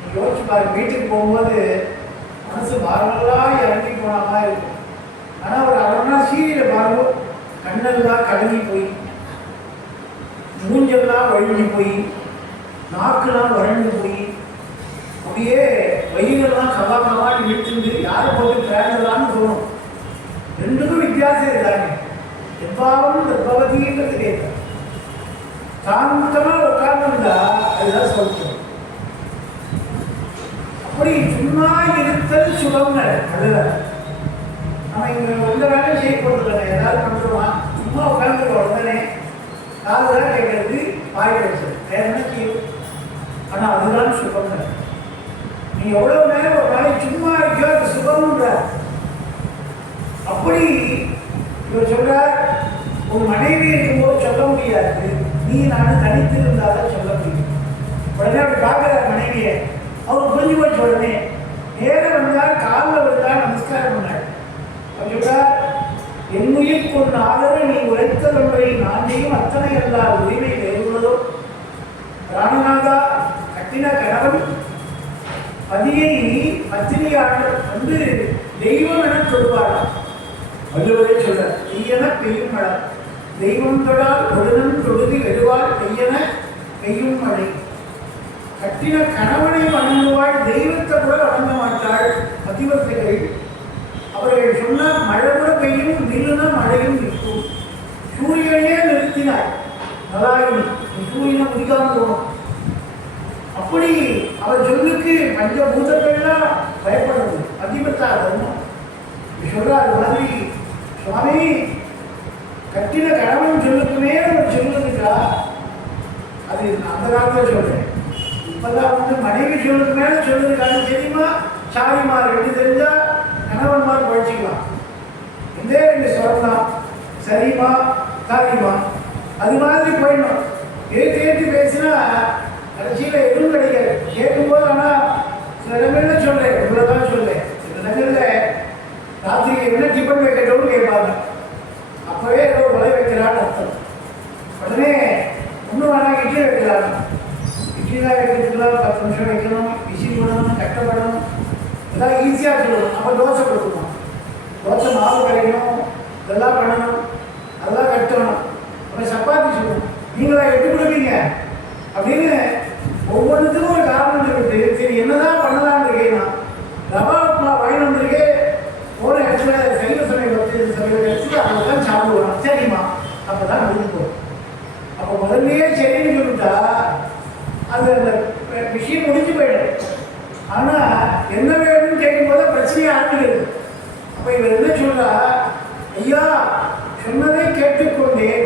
நீங்கள் யோசிச்சு பாருங்க, வீட்டுக்கு போகும்போது மனசு பாரமெல்லாம் இறங்கி போன மாதிரி இருக்கும். ஆனால் ஒரு அரை மணி நேரம் சீரியலை பாருங்க, கண்ணெல்லாம் கலங்கி போய், மூஞ்செல்லாம் வழுங்கி போய், நாக்கெல்லாம் வறண்டு போய், அப்படியே வயிறெல்லாம் கவான்னு இழுத்துண்டு யாரை போட்டு பிறந்ததான்னு தோணும். ரெண்டுக்கும் வித்தியாசம் இருக்காங்க. எவ்வாறும் தற்பவதின்றது கேட்க சாந்தமாக உட்கார்ந்துருந்தா அதுதான் சொல்றோம். அப்படி சும்மா இருத்தல் சுகம்னு அதுல நம்ம இங்க எந்த வேலையும் செய்ய போறதில்லை. ஏதாவது பண்ணுறோம், சும்மா உட்கார்ந்து உடனே காதுதான் கேட்கறது, வாய் வச்சது, வேற என்ன செய்யும். ஆனால் அதுதான் சுகம்னு. நீ எவ்வளவு நேரம் ஒரு நாளைக்கு சும்மா இருக்கியோ அது சுகம்ன்ற. அப்படி இவர் சொல்றார், உன் மனைவி இருக்கும்போது சொல்ல முடியாது, நீ நான் தனித்து இருந்தால்தான் சொல்ல முடியும். உடனே அப்படி பார்க்கிறார் மனைவியை. அவர் புரிஞ்சு போச்சு. உடனே நேரம் வந்தால் காலில் விழுந்தால் நமஸ்காரம் பண்ணார். அவர் சொல்றார், என்னுயிர் கொண்ட ஆதரவு நீ உரைத்த ஒன்றை நான் செய்யும் அத்தனை எல்லா உரிமை வேறுள்ளதோ. ராமநாதா, கட்டின கணவன் பதியை பத்தினியாக தெய்வம் என சொல்வாரா. வள்ளுவரே சொல்ற, பெய்யன பெய்யும் மழை, தெய்வம் தொழால் ஒழுனம் தொழுதி எழுவாள் பெய்யன பெய்யும் மழை. கட்டின கணவனை வணங்குவாள், தெய்வத்தை கூட வணங்க மாட்டாள் பதிவர்த்தைகள். அவர்கள் சொன்னால் மழை கூட பெய்யும், நில்லுனா மழையும் நிற்கும். சூரியனையே நிறுத்தினாள் நலாயினி, சூரியனை முடிக்காம போகணும். அப்படி அவர் சொல்லுக்கு பஞ்சபூதங்கள்லாம் பயப்படுறது பதிவர்த்தா தர்மம். சொல்றார் அது மாதிரி, சுவாமி கட்டின கணவன் சொல்லுக்குமே ஒரு சொல்லுதுக்கா. அது அந்த காலத்தில் சொல்றேன். இப்பதான் மனைவி சொல்லுக்கு மேல சொல்லுதுக்கான்னு தெரியுமா? சாரிமா ரெண்டு தெரிஞ்சா கணவன்மார் பழிச்சிக்கலாம். இதே 2 ஸ்வரம் தான், சரிமா சாரிமா. அது மாதிரி போயிடணும். ஏற்றி பேசினா கடைசியில் எதுவும் கிடைக்காது. கேட்கும்போது ஆனால் சில இடங்கள்ல சொல்றேன், சொல்லணும். அப்போ தோசை கொடுக்கணும், தோசை மாவு கரைக்கணும், இதெல்லாம் பண்ணணும், அதெல்லாம் கட்டணும். அப்புறம் சப்பாத்தி சொல்லணும், நீங்களா எப்படி கொடுப்பீங்க அப்படின்னு ஒவ்வொன்றுத்துக்கும் ஒரு காரணம் இருக்குது. சரி என்னதான் பண்ணலாம்னு இருக்கேன்னா ரவா உப்புமா வாங்கி வந்திருக்கே, போன இடத்துல சைவ சமையல் சமையல் வச்சு அதை தான் சாப்பிடுவோம். சரிம்மா, அப்போ தான் முடிஞ்சுப்போம். அப்போ முதல்லயே சரின்னு சொல்லிட்டா அது அந்த விஷயம் முடிஞ்சு போயிடும். ஆனால் என்ன வேணும்னு கேட்கும்போது பிரச்சனையை ஆரம்பிக்கிறது. அப்போ இவர் என்ன சொல்றா, ஐயா சொன்னதை கேட்டுக்கொண்டேன்,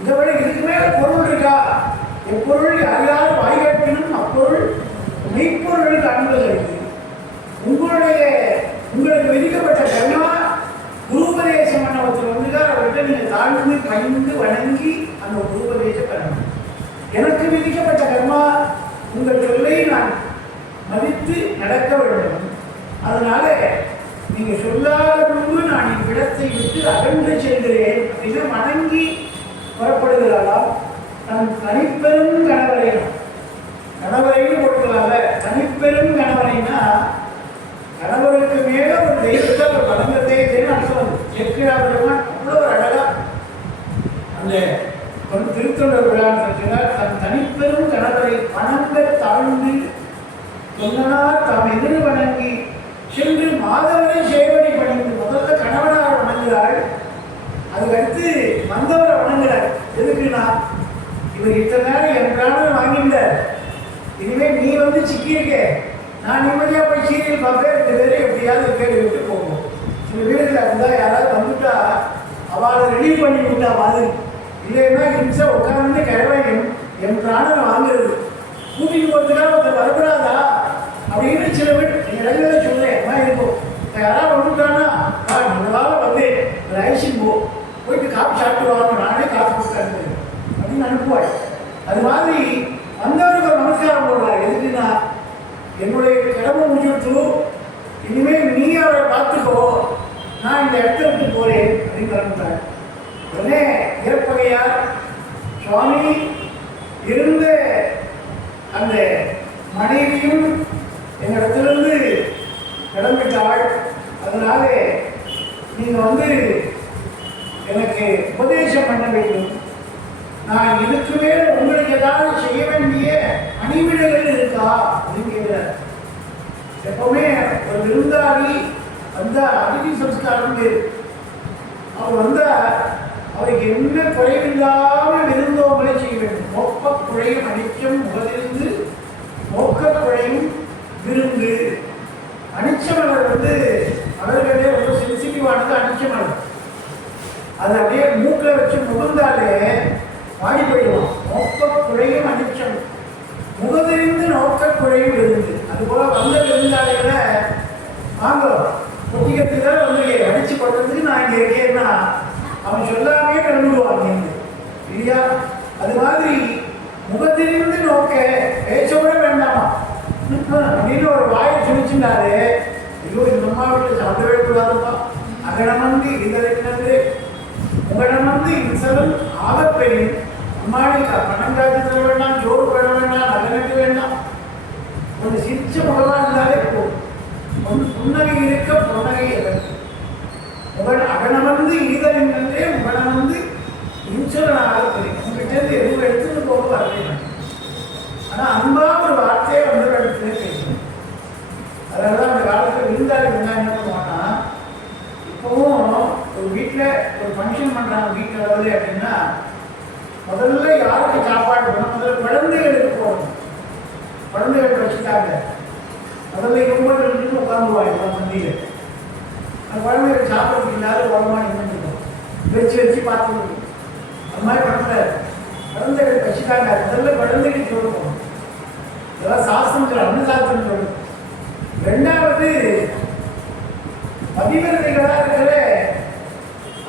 இதை விட இதுக்கு மேலே பொருள் இருக்கா? எப்பொருள் யார் யார் வாய் கேட்கணும் அப்பொருள் மெய்ப்பொருளுக்கு அன்பது இருக்கு. உங்களுக்கு விதிக்கப்பட்ட கர்மா குருபதேசம் பண்ண ஒருத்தர் வந்துதான் அவர்கிட்ட நீங்கள் தாழ்ந்து பணிந்து வணங்கி அந்த குருபதேசம் பண்ணணும். எனக்கு விதிக்கப்பட்ட கர்மா உங்கள் சொல்லை நான் மதித்து நடக்க வேண்டும். அதனால நீங்க சொல்லாத முன்பு நான் இவ்விடத்தை விட்டு அகன்று செல்கிறேன் அப்படின்னு வணங்கி புறப்படுகிறாராம். தன் தனிப்பெரும் கணவரைன்னு போட்டுக்கலாம, தனிப்பெரும் கணவரைன்னா கணவருக்கு மேல ஒரு தெய்வத்தை ஒரு வணங்கத்தை அர்த்தம். எக்கிறாபெருமான் அவ்வளோ ஒரு அழகா அந்த திருத்தொண்டர் விழாக்கிறார். தன் தனிப்பெரும் கணவரை வணங்க தாழ்ந்து சொன்னார் தாம் எதிர் வணங்கி சென்று மாதவரை சேவனை பணிந்து. முதல்ல கணவனார் வணங்குகிறாள், அதுக்கடுத்து மந்தவரை வணங்குறார். எதுக்குன்னா இவர் இத்தனை நேரம் என் பிராணம் வாங்கிட்ட, இனிமே நீ வந்து சிக்கியிருக்க, நான் நிம்மதியாக போய் சீரியல் பார்ப்பேன், ரெண்டு பேரும் எப்படியாவது கேள்வி விட்டு போகும். சில வீடுகளில் இருந்தால் யாராவது வந்துட்டா அவளை ரெடி பண்ணி விட்டா மாதிரி, இல்லைன்னா ஹிம்சை உட்கார்ந்து கிழவன் என் பிராணனை வாங்குறது, கூட்டிட்டு போகிறதுக்காக ஒருத்தர் வரக்கூடாதா அப்படின்னு சில பேர் இடங்களில் சொல்றேன் இருக்கும். யாராவது வந்துட்டான்னா உங்களால் வந்து ஒரு ஐசின் போயிட்டு காப்பி சாப்பிட்டு வாங்க, நானே காசு கொடுத்தாரு அப்படின்னு அனுப்புவாள். அது மாதிரி வந்தவருக்கு ஒரு நமஸ்காரம் போடுறாரு. எதுக்குன்னா என்னுடைய கடமை முடிச்சுட்டு இனிமேல் நீ அவரை பார்த்துக்கோ, நான் இந்த இடத்த விட்டு போறேன் அப்படின்னு கிளம்பிட்டார். உடனே ஏற்பகையார் சுவாமி இருந்த அந்த மனைவியும் என்னிடத்திலிருந்து கிளம்பிட்டாள், அதனால நீங்க வந்து எனக்கு உபதேசம் பண்ண வேண்டும். நான் இதுக்கு மேல உங்களுக்கு ஏதாவது செய்ய வேண்டிய பணிவிடைகள் இருக்கா அப்படின்னு கேட்கிறார். எப்பவுமே ஒரு விருந்தாளி வந்த அதிதி சம்ஸ்காரம் அவர் வந்தா அவருக்கு என்ன குறைவில்லாமல் விருந்தோம்பலை செய்ய வேண்டும். மொப்ப குழையும் அனிச்சம் முகதிருந்து மொக்க குழையும் விருந்து. அனிச்சமலர் வந்து அவர்களே ரொம்ப சென்சிட்டிவானது அனிச்சமலர். அது அப்படியே மூக்கில் வச்சு முகந்தாலே வாடி போயிடுவான். மொக்க குழையும் அனிச்சம் முகதிருந்து நோக்க குழையும் விருந்து. அதுபோல வந்த விருந்தாளிகளை வாங்கலாம் ஒட்டிக்கிறதுக்கு தான் வந்து அடிச்சு படுறதுக்கு நான் இங்கே இருக்கேன்னா அவன் சொல்லாமே கிளம்பிடுவாங்க இல்லையா? அது மாதிரி முகத்திலிருந்து நோக்க பேச்சோட வேண்டாமா அப்படின்னு ஒரு வாயை சுழிச்சுட்டாரு. ஐயோ இந்த அம்மா வீட்டில் சாப்பிடவே கூடாதுப்பா, அகடமந்து இதற்கு உங்களிடமந்து இன்சலும் ஆகப்பெரிய அம்மாடிக்கா பணம் காத்து தர வேண்டாம், ஜோறு பண்ண வேண்டாம், நகனுக்கு வேண்டாம், கொஞ்சம் சிரிச்ச முகமாக இருந்தாலே போகும். புன்னகை இருக்க புன்னகை எதற்கு அகனமந்து ஈதலின் என்றே உகனமந்து இன்சொலனாக தெரியும். உங்ககிட்ட இருந்து எதுவும் எடுத்துட்டு போக வரவே. ஆனால் அன்பா ஒரு வார்த்தையை வந்து இடத்துல பேசணும். அதனால தான் அந்த காலத்தில் விருந்தாளி இருந்தால் என்ன பண்ணுவாங்கன்னா, இப்போவும் ஒரு வீட்டில் ஒரு ஃபங்க்ஷன் பண்ணுறாங்க வீட்டில் வருது அப்படின்னா முதல்ல யாருக்கு சாப்பாடு போகணும், முதல்ல குழந்தைகளுக்கு போகணும். குழந்தைகள் வச்சுட்டாங்க முதல்ல ரொம்ப உட்காந்துருவாங்க மந்தியில். அந்த குழந்தைகள் சாப்பிட்றதுக்கு இல்லாத உரமாக நின்றுருக்கும், வச்சு பார்த்துக்கணும். அந்த மாதிரி பண்ணல, குழந்தைகள் வச்சுட்டாங்க முதல்ல குழந்தைகள் சொல்லணும். இதெல்லாம் சாஸ்திரம் அன்னசாஸ்திரம் சொல்லணும். ரெண்டாவது பதிவிரதைகளாக இருக்கிற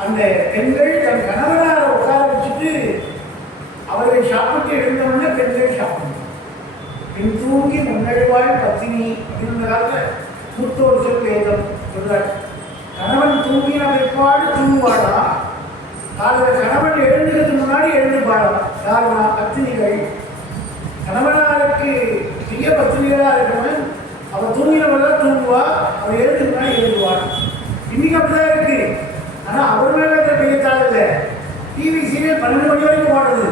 அந்த பெண்கள் தன் கணவனாரை உட்கார வச்சுட்டு அவர்கள் சாப்பிட்டு எழுந்தவுடனே பெண்கள் சாப்பிடணும். பின் தூங்கி முன்னெழுவாய் பத்தினி அப்படின்ற காலத்தில் மூத்தோர் சொல் வேதம் சொல்றார். கணவன் தூங்கின பிற்பாடு தூங்குவாடா, காலையில் கணவன் எழுந்துக்கிறதுக்கு முன்னாடி எழுந்துப்பாடா. யாருனா பத்தினிகள். கணவனாருக்கு பெரிய பத்தினிகளாக இருக்கிறவன் அவள் தூங்கினவெல்லாம் தூங்குவா, அவள் எழுதுனா எழுதுவாள். இன்னைக்கு அப்படிதான் இருக்கு. ஆனால் அவர் மேலே இருக்கிற பெய்யத்தாள் இல்லை. டிவி சீரியல் 12 மணி வரைக்கும் ஓடுது.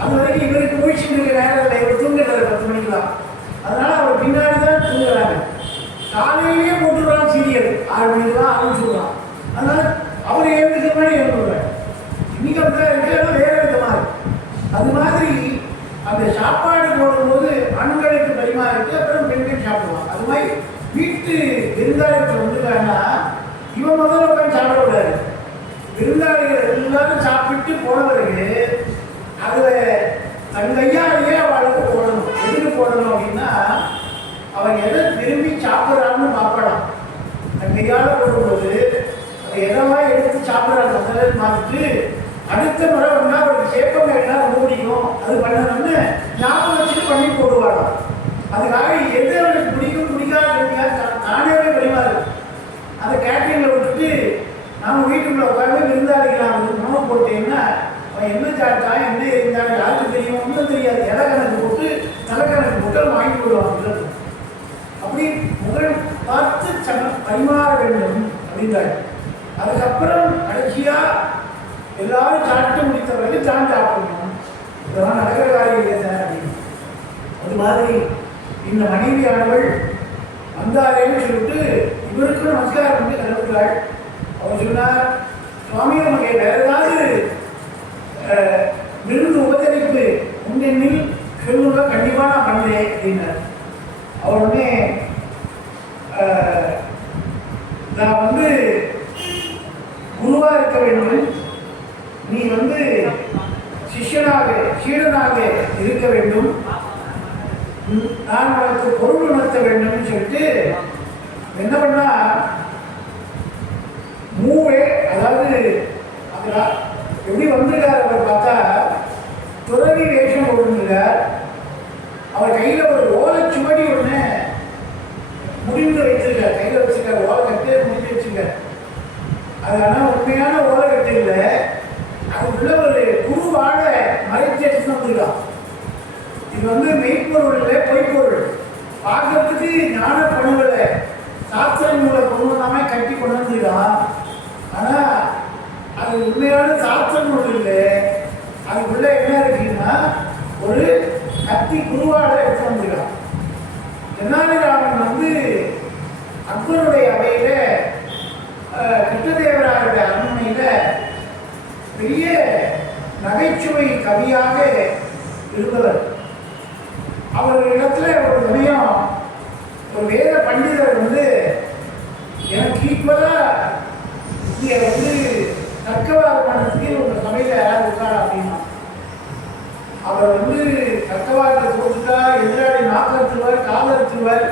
அது வரைக்கும் இவருக்கு முயற்சி இருக்க நேரம் இல்லை. இவர் தூங்குறாரு 10 மணிக்கெல்லாம். அதனால அவர் பின்னாடி தான் தூங்குறாங்க. காலையிலேயே போட்டுடுறான் சீரியல், 6 மணிக்கெல்லாம் ஆரம்பிச்சுடுறான். அதனால அவர் எழுதுக்கிற மாதிரி எழுதுவார். இன்னைக்கு அப்படிதான் இருக்கு. ஆனால் வேற விதமாக இருக்கு. அது மாதிரி அந்த சாப்பாடு போடும்போது ஆண்களுக்கு பரிமாறிட்டு அப்புறம் பெண்கள் சாப்பிடுவாங்க. அது மாதிரி வீட்டு விருந்தாளிகள் வந்துட்டாங்கன்னா இவன் முதல்ல உட்காந்து சாப்பிடக்கூடாது. விருந்தாளிகள் எல்லாரும் சாப்பிட்டு போனவர்கள் அதில் தன் கையாலேயே அவளுக்கு போடணும். எதுக்கு போடணும் அப்படின்னா அவன் எதை விரும்பி சாப்பிட்றான்னு பார்க்கலாம். தன் கையால் போடும்போது அதை எதெல்லாம் எடுத்து சாப்பிட்றாங்க முதல்ல பார்த்துட்டு அடுத்த முறை வந்தா அவருக்கு சேப்பம் எல்லாம் ரொம்ப பிடிக்கும், அது பண்ணணும்னு ஞாபகம் வச்சுட்டு பண்ணி போடுவாங்க. அதுக்காக எது அவனுக்கு பிடிக்கும் பிடிக்காது தானே பரிமாறு. அதை கேட்டரிங்கில் விட்டுட்டு நம்ம வீட்டுக்குள்ள உட்காந்து விருந்தாளிக்கலாம் உணவு போட்டீங்கன்னா அவன் என்ன சாப்பிட்டான் என்ன இருந்தாலும் யாருக்கு தெரியும், ஒன்றும் தெரியாது. இலை கணக்கு போட்டு தலைக்கணக்கு போட்டு வாங்கி போடுவாங்க. அப்படி முதல் பார்த்து பரிமாற வேண்டும் அப்படின்றாங்க. அதுக்கப்புறம் கடைசியாக எல்லாரும் சாப்பிட்டு முடித்த பிறகு தான் சாப்பிடணும். இதெல்லாம் நடக்கிற காரியம் இல்லை சார் அப்படின்னு. அது மாதிரி இந்த மனைவியானவள் வந்தாரேன்னு சொல்லிட்டு இவருக்கும் நமஸ்காரம் பண்ணி கிளம்புகிறாள். அவர் சொன்னார், சுவாமி நமக்கு வேற ஏதாவது விருந்து உபதரிப்பு உண்டெனில் சொல்லுங்க, கண்டிப்பாக நான் பண்ணுறேன் அப்படின்னார். அவர் உடனே நான் வந்து குருவாக இருக்க வேண்டும், நீ வந்து சீடனாக இருக்க வேண்டும், நான் உனக்கு பொருள் உணர்த்த வேண்டும் சொல்லிட்டு என்ன பண்ணா மூவே, அதாவது எப்படி வந்திருக்கார் அவர் பார்த்தா துறவி வேஷம் போட்டுருக்கார். அவர் கையில் ஒரு ஓலைச்சுவடி ஒன்று முடிந்து வைத்திருக்கார். கையில் வச்சிருக்கார், ஓலை கட்டு முடிந்து வச்சிருக்கார். அது ஆனால் உண்மையான ஓலை கட்டு இல்லை, அதுக்குள்ள ஒரு குருவாழ மறைத்து வந்துருக்கான். இது வந்து மெய்ப்பொருள் இல்லை, பொய்ப்பொருள். பார்க்கறதுக்கு ஞான பணுவலை சாஸ்திரம் மூல பொருளாமே கட்டி கொண்டு வந்துருக்கான். ஆனால் அது உண்மையான சாஸ்திரம் ஒன்று இல்லை. அதுக்குள்ள என்ன இருக்குன்னா ஒரு கத்தி குருவாழ எடுத்து வந்துருக்கான். தெனாலிராமன் வந்து அக்பருடைய அவையில கிருஷ்ணதேவராயருடைய அரண்மனையில பெரிய நகைச்சுவை கவியாக இருந்தவர். அவர்களிடத்துல ஒரு சமயம் ஒரு வேத பண்டிதர் வந்து எனக்கு ஈக்குவலா இங்கே வந்து தர்க்கவாதம் பண்ணதுக்கு உங்க சபையில் யாராவது இருக்காரா அப்படின்னா, அவர் வந்து தர்க்கவாதத்தை கொடுத்துட்டா எதிராளி நாக்கு அறுத்துருவார், கால் அறுத்துருவார்.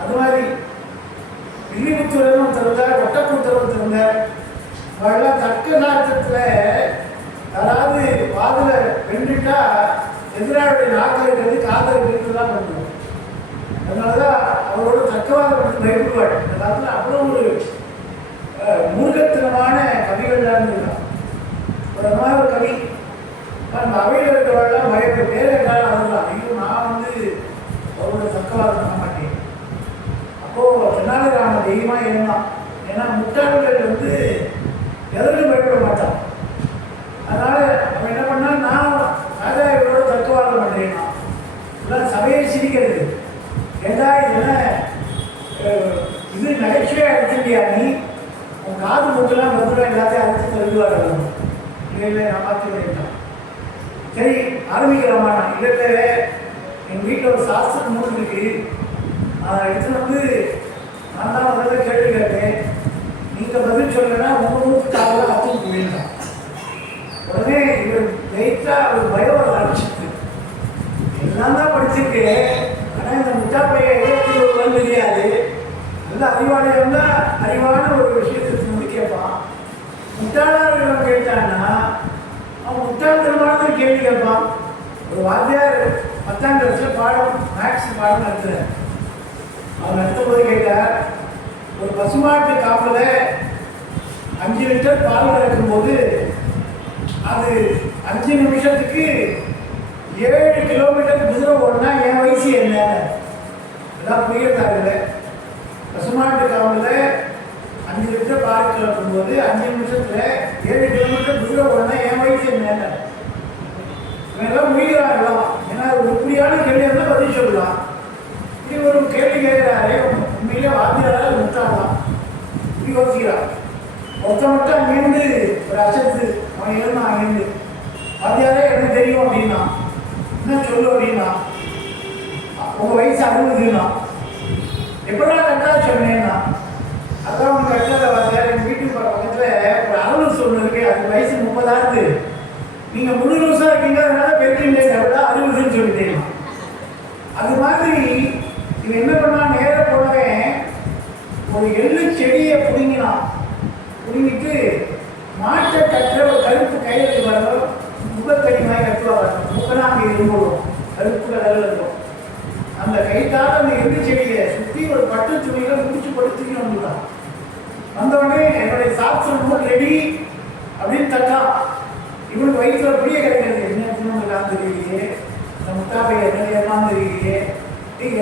அது மாதிரி வில்லிபுத்தூரன் திறந்தார், ஒட்டக்கூத்தரன் திறந்தார். அவெல்லாம் தர்க்க சாஸ்திரத்தில் அதாவது வாதில் வென்றுட்டா எதிராளுடைய நாக்கு இருக்கிறது, கால் இருக்கிறது தான் பண்ணுவோம். அதனாலதான் அவரோட தர்க்கவாதம் வந்து பயப்படுவாள். அந்த காலத்தில் அவ்வளோ ஒரு மூர்க்கத்தனமான கவிகள் தான் இருக்கான். ஒரு மாதிரி ஒரு கவி அந்த அவையில் இருக்கிறவெல்லாம் பயப்பட பேர் என்றாலும் அதுதான். ஐயோ நான் வந்து அவரோட தர்க்கவாதம் பண்ண மாட்டேன். அப்போது தெனாலிராமன் தெய்வமாக இருந்தான். ஏன்னா முட்டாள்கள் வந்து எதற்கும் பயப்பட மாட்டான். அதனால் அவன் என்ன பண்ணால் நான் ராஜா இவரோட தர்க்கவாதம் பண்ணுறேன்னா எல்லாம் சபையை சிரிக்கிறது. ஏண்டா இதெல்லாம் இது நகைச்சுவையாக எடுத்துட்டியா, நீ உன் காது மூட்டெல்லாம் வந்துடும், எல்லாத்தையும் அழைச்சி தருவார். இல்லை நான் பார்த்து வேண்டாம். சரி ஆரம்பிக்கலாமா? நான் இல்லை எங்கள் வீட்டில் ஒரு சாஸ்திர நூல் இருக்கு, அதை எடுத்து வந்து நான் தான் முதல்ல கேள்வி கேட்டேன், நீங்கள் பதில் சொல்லலைன்னா உங்கள் நூற்று காவலாக அத்தும் போயிடலாம். உடனே இவர் லைட்டாக ஒரு பயம் ஒரு அடிச்சுட்டு எல்லாம் தான் படிச்சிருக்கேன், ஆனால் இந்த முட்டாப்பையை எழுபத்தி தெரியாது. நல்ல அறிவாளியாக இருந்தால் அறிவான ஒரு விஷயத்தை வந்து கேட்பான். முட்டாளாக கேட்டான்னா அவன் முட்டாள்தனமான கேள்வி கேட்பான். ஒரு வாத்தியார் 10ஆம் கிளாஸில் பாடம் மேக்ஸ் பாடம் நடத்துகிறார். அவர் நடத்தும் போது கேட்டார், ஒரு பசுமாட்டு காப்பில் 5 லிட்டர் பால் கறக்கும்போது அது 5 நிமிஷத்துக்கு 7 கிலோமீட்டர் குதிரை ஓடினா என் வயசு என்ன? எல்லாம் புரியத்தாருல பசுமாட்டு காவலில் 5 லிட்டர் பால் கலக்கும்போது 5 நிமிஷத்தில் 7 கிலோமீட்டர் தூரம் உடனே என் வயசு என்ன இவெல்லாம் முடிகிறார்களாம். ஏன்னா ஒரு இப்படியான கேள்வி இருந்தால் பதில் சொல்லலாம். இப்படி ஒரு கேள்வி கேட்கிறாரே உண்மையிலே வாத்தியாரால் முட்டாளலாம் இப்படி யோசிக்கிறான். ஒருத்த மட்டும் அங்கேருந்து ஒரு அசத்து அவன் எழுந்தான் அங்கேருந்து வாத்தியாரே எனக்கு தெரியும் அப்படின்னா என்ன சொல்லு அப்படின்னா உங்கள் வயசு 60ன்னா எப்படா கரெக்டாக சொன்னேன்னா அதான் உங்க கரெக்டாக வாத்தியார் எங்கள் வீட்டுக்கு பக்கத்தில் ஒரு அலுவலர் ஒன்று இருக்கு அது வயசு 30 நீங்கள் முழு லூஸாக இருக்கீங்க அதனால பெருக்கீங்க விட 60ன்னு சொல்லிட்டேன். அது மாதிரி இவன் என்ன பண்ணா நேர போனவே ஒரு எள்ளு செடியை பிடுங்கிட்டு மாட்டை கட்டுற ஒரு கருப்பு கையில் வரணும் முகத்தடி மாதிரி கட்டுவா வரணும் முக்கெல்லாம் அங்கே இருந்துடும் கருப்பு கலரில் இருக்கும். அந்த கைத்தால் அந்த எள்ளு செடியை சுற்றி ஒரு பட்டு துணியில் முடிச்சு படுத்துக்கி வந்துட்டான். வந்தவுடனே என்னுடைய சாப்பிட்டு ரெடி அப்படின்னு தட்டா இவனுக்கு வயிற்றுல புரிய கிடைக்கிறது என்ன திருமணம் தெரியலையே இந்த முட்டாப்பை என்ன ஏமாந்து தெரியலையே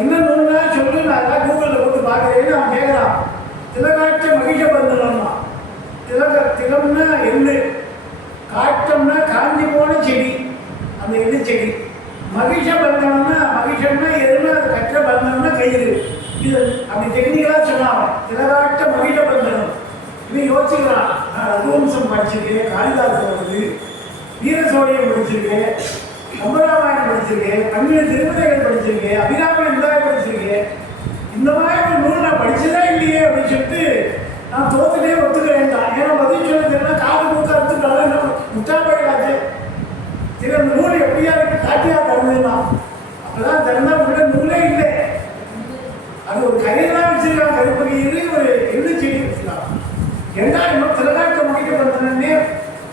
என்ன நூல்னா சொல்லு நான் எல்லாம் கூகுளில் போட்டு பார்க்குறேன்னு அவன் கேட்குறான். திலகாட்ச மகிஷ பந்தனம்னா திலம்னா எள்ளு காட்டம்னா காஞ்சி போன செடி அந்த எள்ளு செடி மகிஷ பந்தனம்னா மகிஷம்னா எதுனா அது கற்ற பந்தனம்னா கயிறு இது அப்படி டெக்னிக்கலாக சொன்னான். திலகாட்ச மகிஷ பந்தனம் இவன் யோசிக்கிறான். நான் ரகுவம்சம் படிச்சிருக்கேன் காளிதாசன் வருது வீர சோழியம் படிச்சிருக்கேன் கம்பராமாயணம் படிச்சிருக்கேன் தமிழ் திருமலைகள் படிச்சிருக்கேன் அபிராம இந்தாய் படிச்சிருக்கேன் இந்த மாதிரி ஒரு நூல் நான் படிச்சதே இல்லையே அப்படின்னு சொல்லிட்டு நான் தோத்துட்டே ஒத்துக்கிறேன் தான். ஏன்னா பதில் சொல்லுதுன்னா காது மூத்த அறுத்துட்டாலும் என்ன முட்டாப்படாது சரி அந்த நூல் எப்படியா இருக்கு காட்டியா தருதுன்னா அப்பதான் திறந்தா உள்ள நூலே இல்லை. அது ஒரு கயிறுலாம் வச்சிருக்காங்க கருப்பகிரி ஒரு எள்ளு செடி வச்சுக்கலாம். ரெண்டாயிரம் திலகாட்ட முடிக்க பண்ணே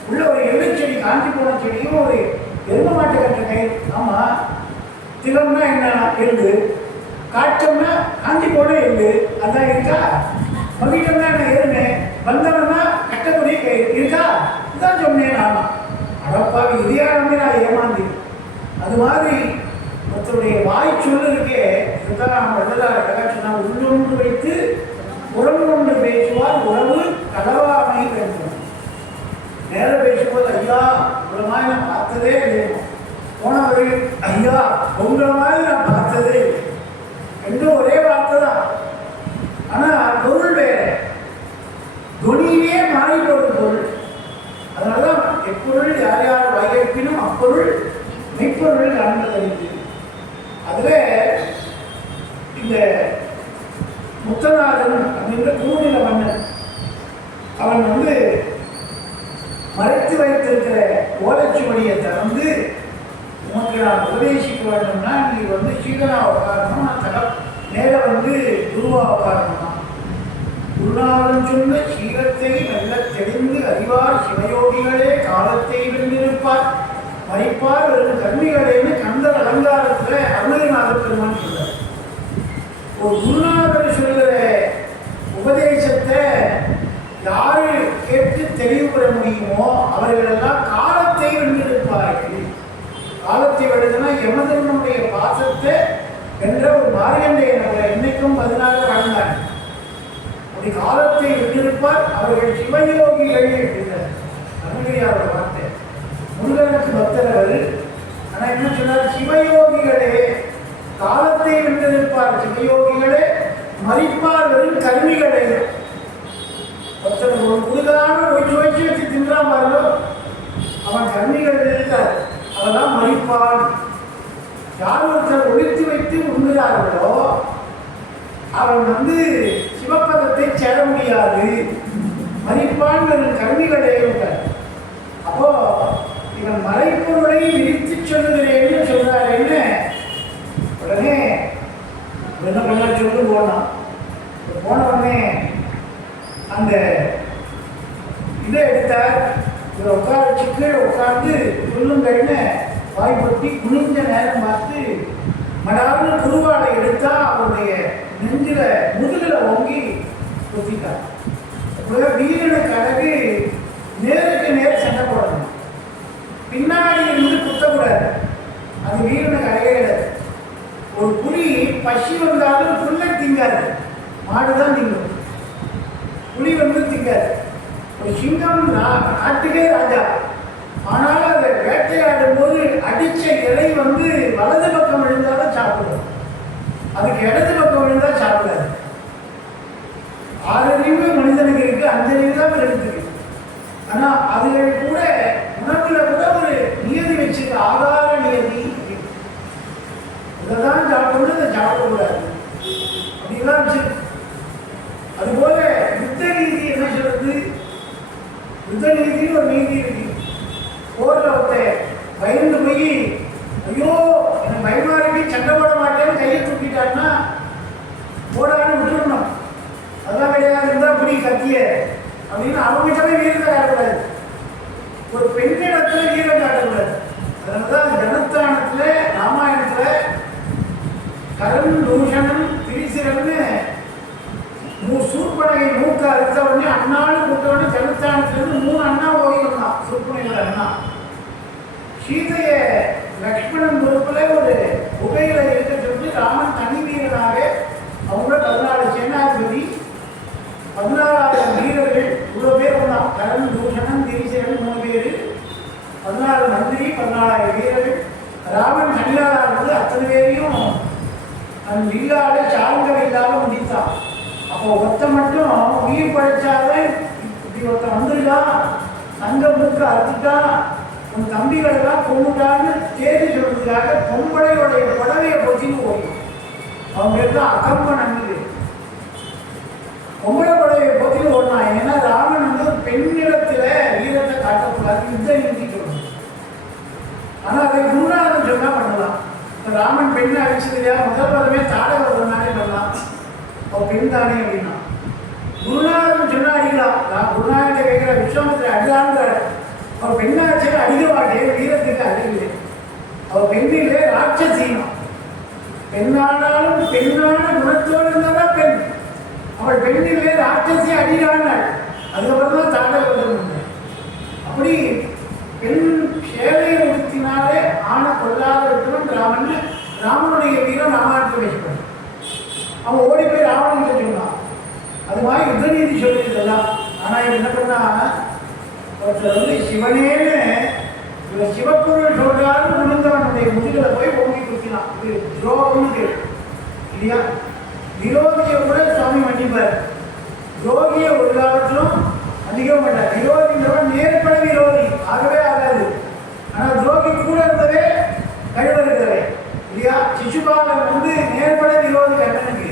உள்ள ஒரு எள்ளு செடி காஞ்சி போன செடியும் ஒரு எரும மாட்டு கட்ட கயிறு. ஆமா திலம்னா என்ன எள்ளு காட்டம்னா காஞ்சி போன எள்ளு அதான் இருக்கா. மகிட்டம்னா என்ன எருமை பந்தனம்னா கட்டக்கூடிய கயிறு இருக்கா இதுதான் சொன்னேன். ஆமா அடப்பாவி இதையானமே நான் ஏமாந்தி அது மாதிரி ஒருத்தருடைய வாய் சொல்லு இருக்கே இதுதான் நம்ம எழுதாரு சொன்னா உள்ளொன்று வைத்து உறவு ஒன்று பேசுவார் உறவு கடவாமை வேண்டும். நேர பேசும்போது ஐயா உங்களை மாதிரி நான் பார்த்ததே இல்லையும் போனவர்கள் ஐயா உங்களை மாதிரி நான் பார்த்ததே ரெண்டும் ஒரே வார்த்தை தான். ஆனால் பொருள் வேறு துணியிலே மாறி போடும் பொருள். அதனாலதான் எப்பொருள் யார் யார் வகைப்பினும் அப்பொருள் மெய்ப்பொருள் காண்பதறிந்து. அதில் இந்த முத்தநாதன் அப்படின்ற குறுநில மன்னன் அவன் மறைத்து வைத்திருக்கிற ஓலைச்சுவடியை திறந்து உனக்கு நான் உபதேசிக்க வேண்டும்னா நீ சீடனா உட்காரணும் நான் நேர குருவா உட்காரணுமா குருநாதன் சொன்ன சீரத்தை நல்ல தெளிந்து அறிவார் சிவயோகிகளே காலத்தை வென்றிருப்பார் மறைப்பார் வெறும் கர்மிகளேன்னு கந்தர் அலங்காரத்தில் அருணகிரிநாத பெருமான் சொல்றார். ஒரு குருநாதர் சொல்கிற உபதேசத்தை யாரு கேட்டு தெளிவு பெற முடியுமோ அவர்களெல்லாம் காலத்தை வென்றிருப்பார்கள். காலத்தை வெல்லுதுன்னா யமதர்மனுடைய பாசத்தை வென்ற ஒரு மாரியண்டைய நபரை என்னைக்கும் 16 வாழ்ந்தாங்க. அப்படி காலத்தை வென்றிருப்பார் அவர்கள் சிவயோகிகள் அப்படின்னார் அருணகிரியாரோட வார்த்தை. முருகனுக்கு பக்தர் அவர். ஆனால் என்ன சொன்னார் சிவயோகிகளே காலத்தை வென்றிருப்பார் சிவயோகிகளே மறிப்பார் வெறும் கருவிகளே. ஒருத்தர் ஒரு புதுதான வச்சு வச்சு தின்றான் பாருங்க அவன் கருவிகள் இருக்கார் அதெல்லாம் மறிப்பான். யார் ஒருத்தர் ஒழித்து வைத்து உண்கிறார்களோ அவன் சிவப்பதத்தை சேர முடியாது மறிப்பான் வெறும் கருவிகளே இருக்கார். அப்போ இவன் மறைப்பொருளை விரித்து சொல்லுகிறேன்னு சொல்றாருன்னு உடனே என்ன பண்ண சொல்லு போனான். போன உடனே அந்த இதை எடுத்தார். இதை உட்கார வச்சு கீழே உட்கார்ந்து சொல்லுங்கன்னு வாய்ப்பட்டி குனிஞ்ச நேரம் பார்த்து மடார்னு குருவாடை எடுத்தா அவருடைய நெஞ்சில முதுகில ஓங்கி குத்திட்டார். வீரனுக்கு அழகு நேருக்கு நேர் சண்டை போடணும் பின்னாடி இருந்து குத்தக்கூடாது. அது வீரனுக்கு அழகே கிடையாது. ஒரு புலி பசி வந்தாலும் திங்காது, மாடு தான் திங்கும், புலி வந்து திங்காது. ஒரு சிங்கம் நாட்டுக்கே ராஜா. ஆனால் அதை வேட்டையாடும் போது அடித்த இலை வந்து வலது பக்கம் விழுந்தாலும் சாப்பிடும், அதுக்கு இடது பக்கம் விழுந்தால் சாப்பிடாது. 6 அறிவு மனிதனுக்கு இருக்கு, 5 அறிவு தான் இருக்குது. ஆனால் அதுகள் கூட உணவுல கூட ஒரு நியதி வச்சிருக்கு, ஆகார நியதி. இதைதான் சாப்பிடணும், இதை சாப்பிடக்கூடாது அப்படிலாம் வச்சிருக்கு. அதுபோல யுத்த நீதி என்ன சொல்றது? யுத்த நீதினு ஒரு நீதி இருக்கு. போர்ல ஒருத்தர் பயந்து போய் ஐயோ எனக்கு பயமா இருக்கு சண்டை போட மாட்டேன்னு கையை தூக்கிட்டான்னா போடான்னு விட்டுருணும். அதெல்லாம் கிடையாது, இருந்தா புடி கத்திய அப்படின்னு அவங்ககிட்டவே வீரத்தை காட்டக்கூடாது. ஒரு பெண்ணிடத்துல வீரம் காட்டக்கூடாது. அதனாலதான் ஜனஸ்தானத்துல ராமாயணத்துல கரண் தூஷணம் திரிசிரன்னு சூர்பனகை மூக்க அறுத்த உடனே அண்ணான்னு கூட்ட உடனே ஜனஸ்தானத்திலிருந்து 3 அண்ணா ஓடி வந்தான். சூர்பனகை அண்ணா சீதைய லக்ஷ்மணன் பொறுப்புல ஒரு குகையில இருக்க சொல்லி ராமன் தனி வீரனாக அவங்கள 14 சேனாதிபதி 14,000 வீரர்கள் இவ்வளவு பேர் வந்தான். கரண் தூஷணன் திரிசிரன் 3 பேர், 14 மந்திரி, 14,000 வீரர்கள். ராமன் தனியாளா இருந்து அத்தனை பேரையும் அந்த வில்லாட சாருங்க இல்லாம முடித்தான். அப்போ ஒருத்த மட்டும் உயிர் படைச்சாதான் இப்படி ஒருத்தன் வந்துருக்கான், தங்க மூக்க அறுத்துட்டான், உன் தம்பிகளெல்லாம் கொண்டுட்டான்னு தேதி சொல்றதுக்காக பொம்பளையோடைய புடவையை பொத்தின்னு ஓடும். அவங்க பேர் தான் அகம்பனன்னு. பொம்பளை புடவையை பொத்தின்னு ஓடினான். ஏன்னா ராமன் வந்து ஒரு பெண்ணிடத்துல வீரத்தை காட்டக்கூடாது, யுத்த நீதி சொல்லணும். ஆனா அதை குருநாதன் சொன்னா பண்ணலாம். ராமன் பெண்ணை அடிச்சது இல்லையா, முதல் பதமே தாடகனாலே பண்ணலாம், அவன் பெண் தானே அப்படின்னா. குருநாதன் சொன்னா அடிக்கலாம். நான் குருநாதன் கேட்கிற விஸ்வாமத்திரை அடிதான்றாரு. அவர் பெண்ணாச்சு அடிக்க மாட்டேன், வீரத்துக்கு அடிக்கல. அவர் பெண்ணிலே ராட்சசீனம். பெண்ணானாலும் பெண்ணான குணத்தோடு இருந்தாதான் பெண். அவள் பெண்ணிலே ராட்சசி அடிக்கிறாள். அதுக்கப்புறம் தான் தாடகன். அப்படி பெண் சேலையை உடுத்தினாலே ஆணை கொல்லாத இருக்கணும் ராமன். ராமனுடைய வீரம் ராமாயணத்தில் வச்சுக்கணும். அவன் ஓடி போய் ராவணன் சொன்னான். அது மாதிரி யுத்த நீதி சொல்லியிருக்கலாம். ஆனால் இவன் என்ன பண்ணா, ஒருத்தர் வந்து சிவனேன்னு இவன் சிவப்பொருள் சொல்றாரு முடிந்தவனுடைய முதுகலை போய் ஓங்கி குத்தினான். இது துரோகம்னு இல்லையா? விரோதியை கூட சுவாமி மன்னிப்பார். துரோகியை ஒரு காலத்திலும் அதிகம் மாட்டார். விரோதின்றவன் நேர்பட விரோதி ஆகவே ஆகாது. ஆனால் துரோகி கூட இருந்ததே கழுவ இருக்கிறதே இல்லையா? சிசுபாலன் வந்து நேர்பட விரோதி கண்ணனுக்கு.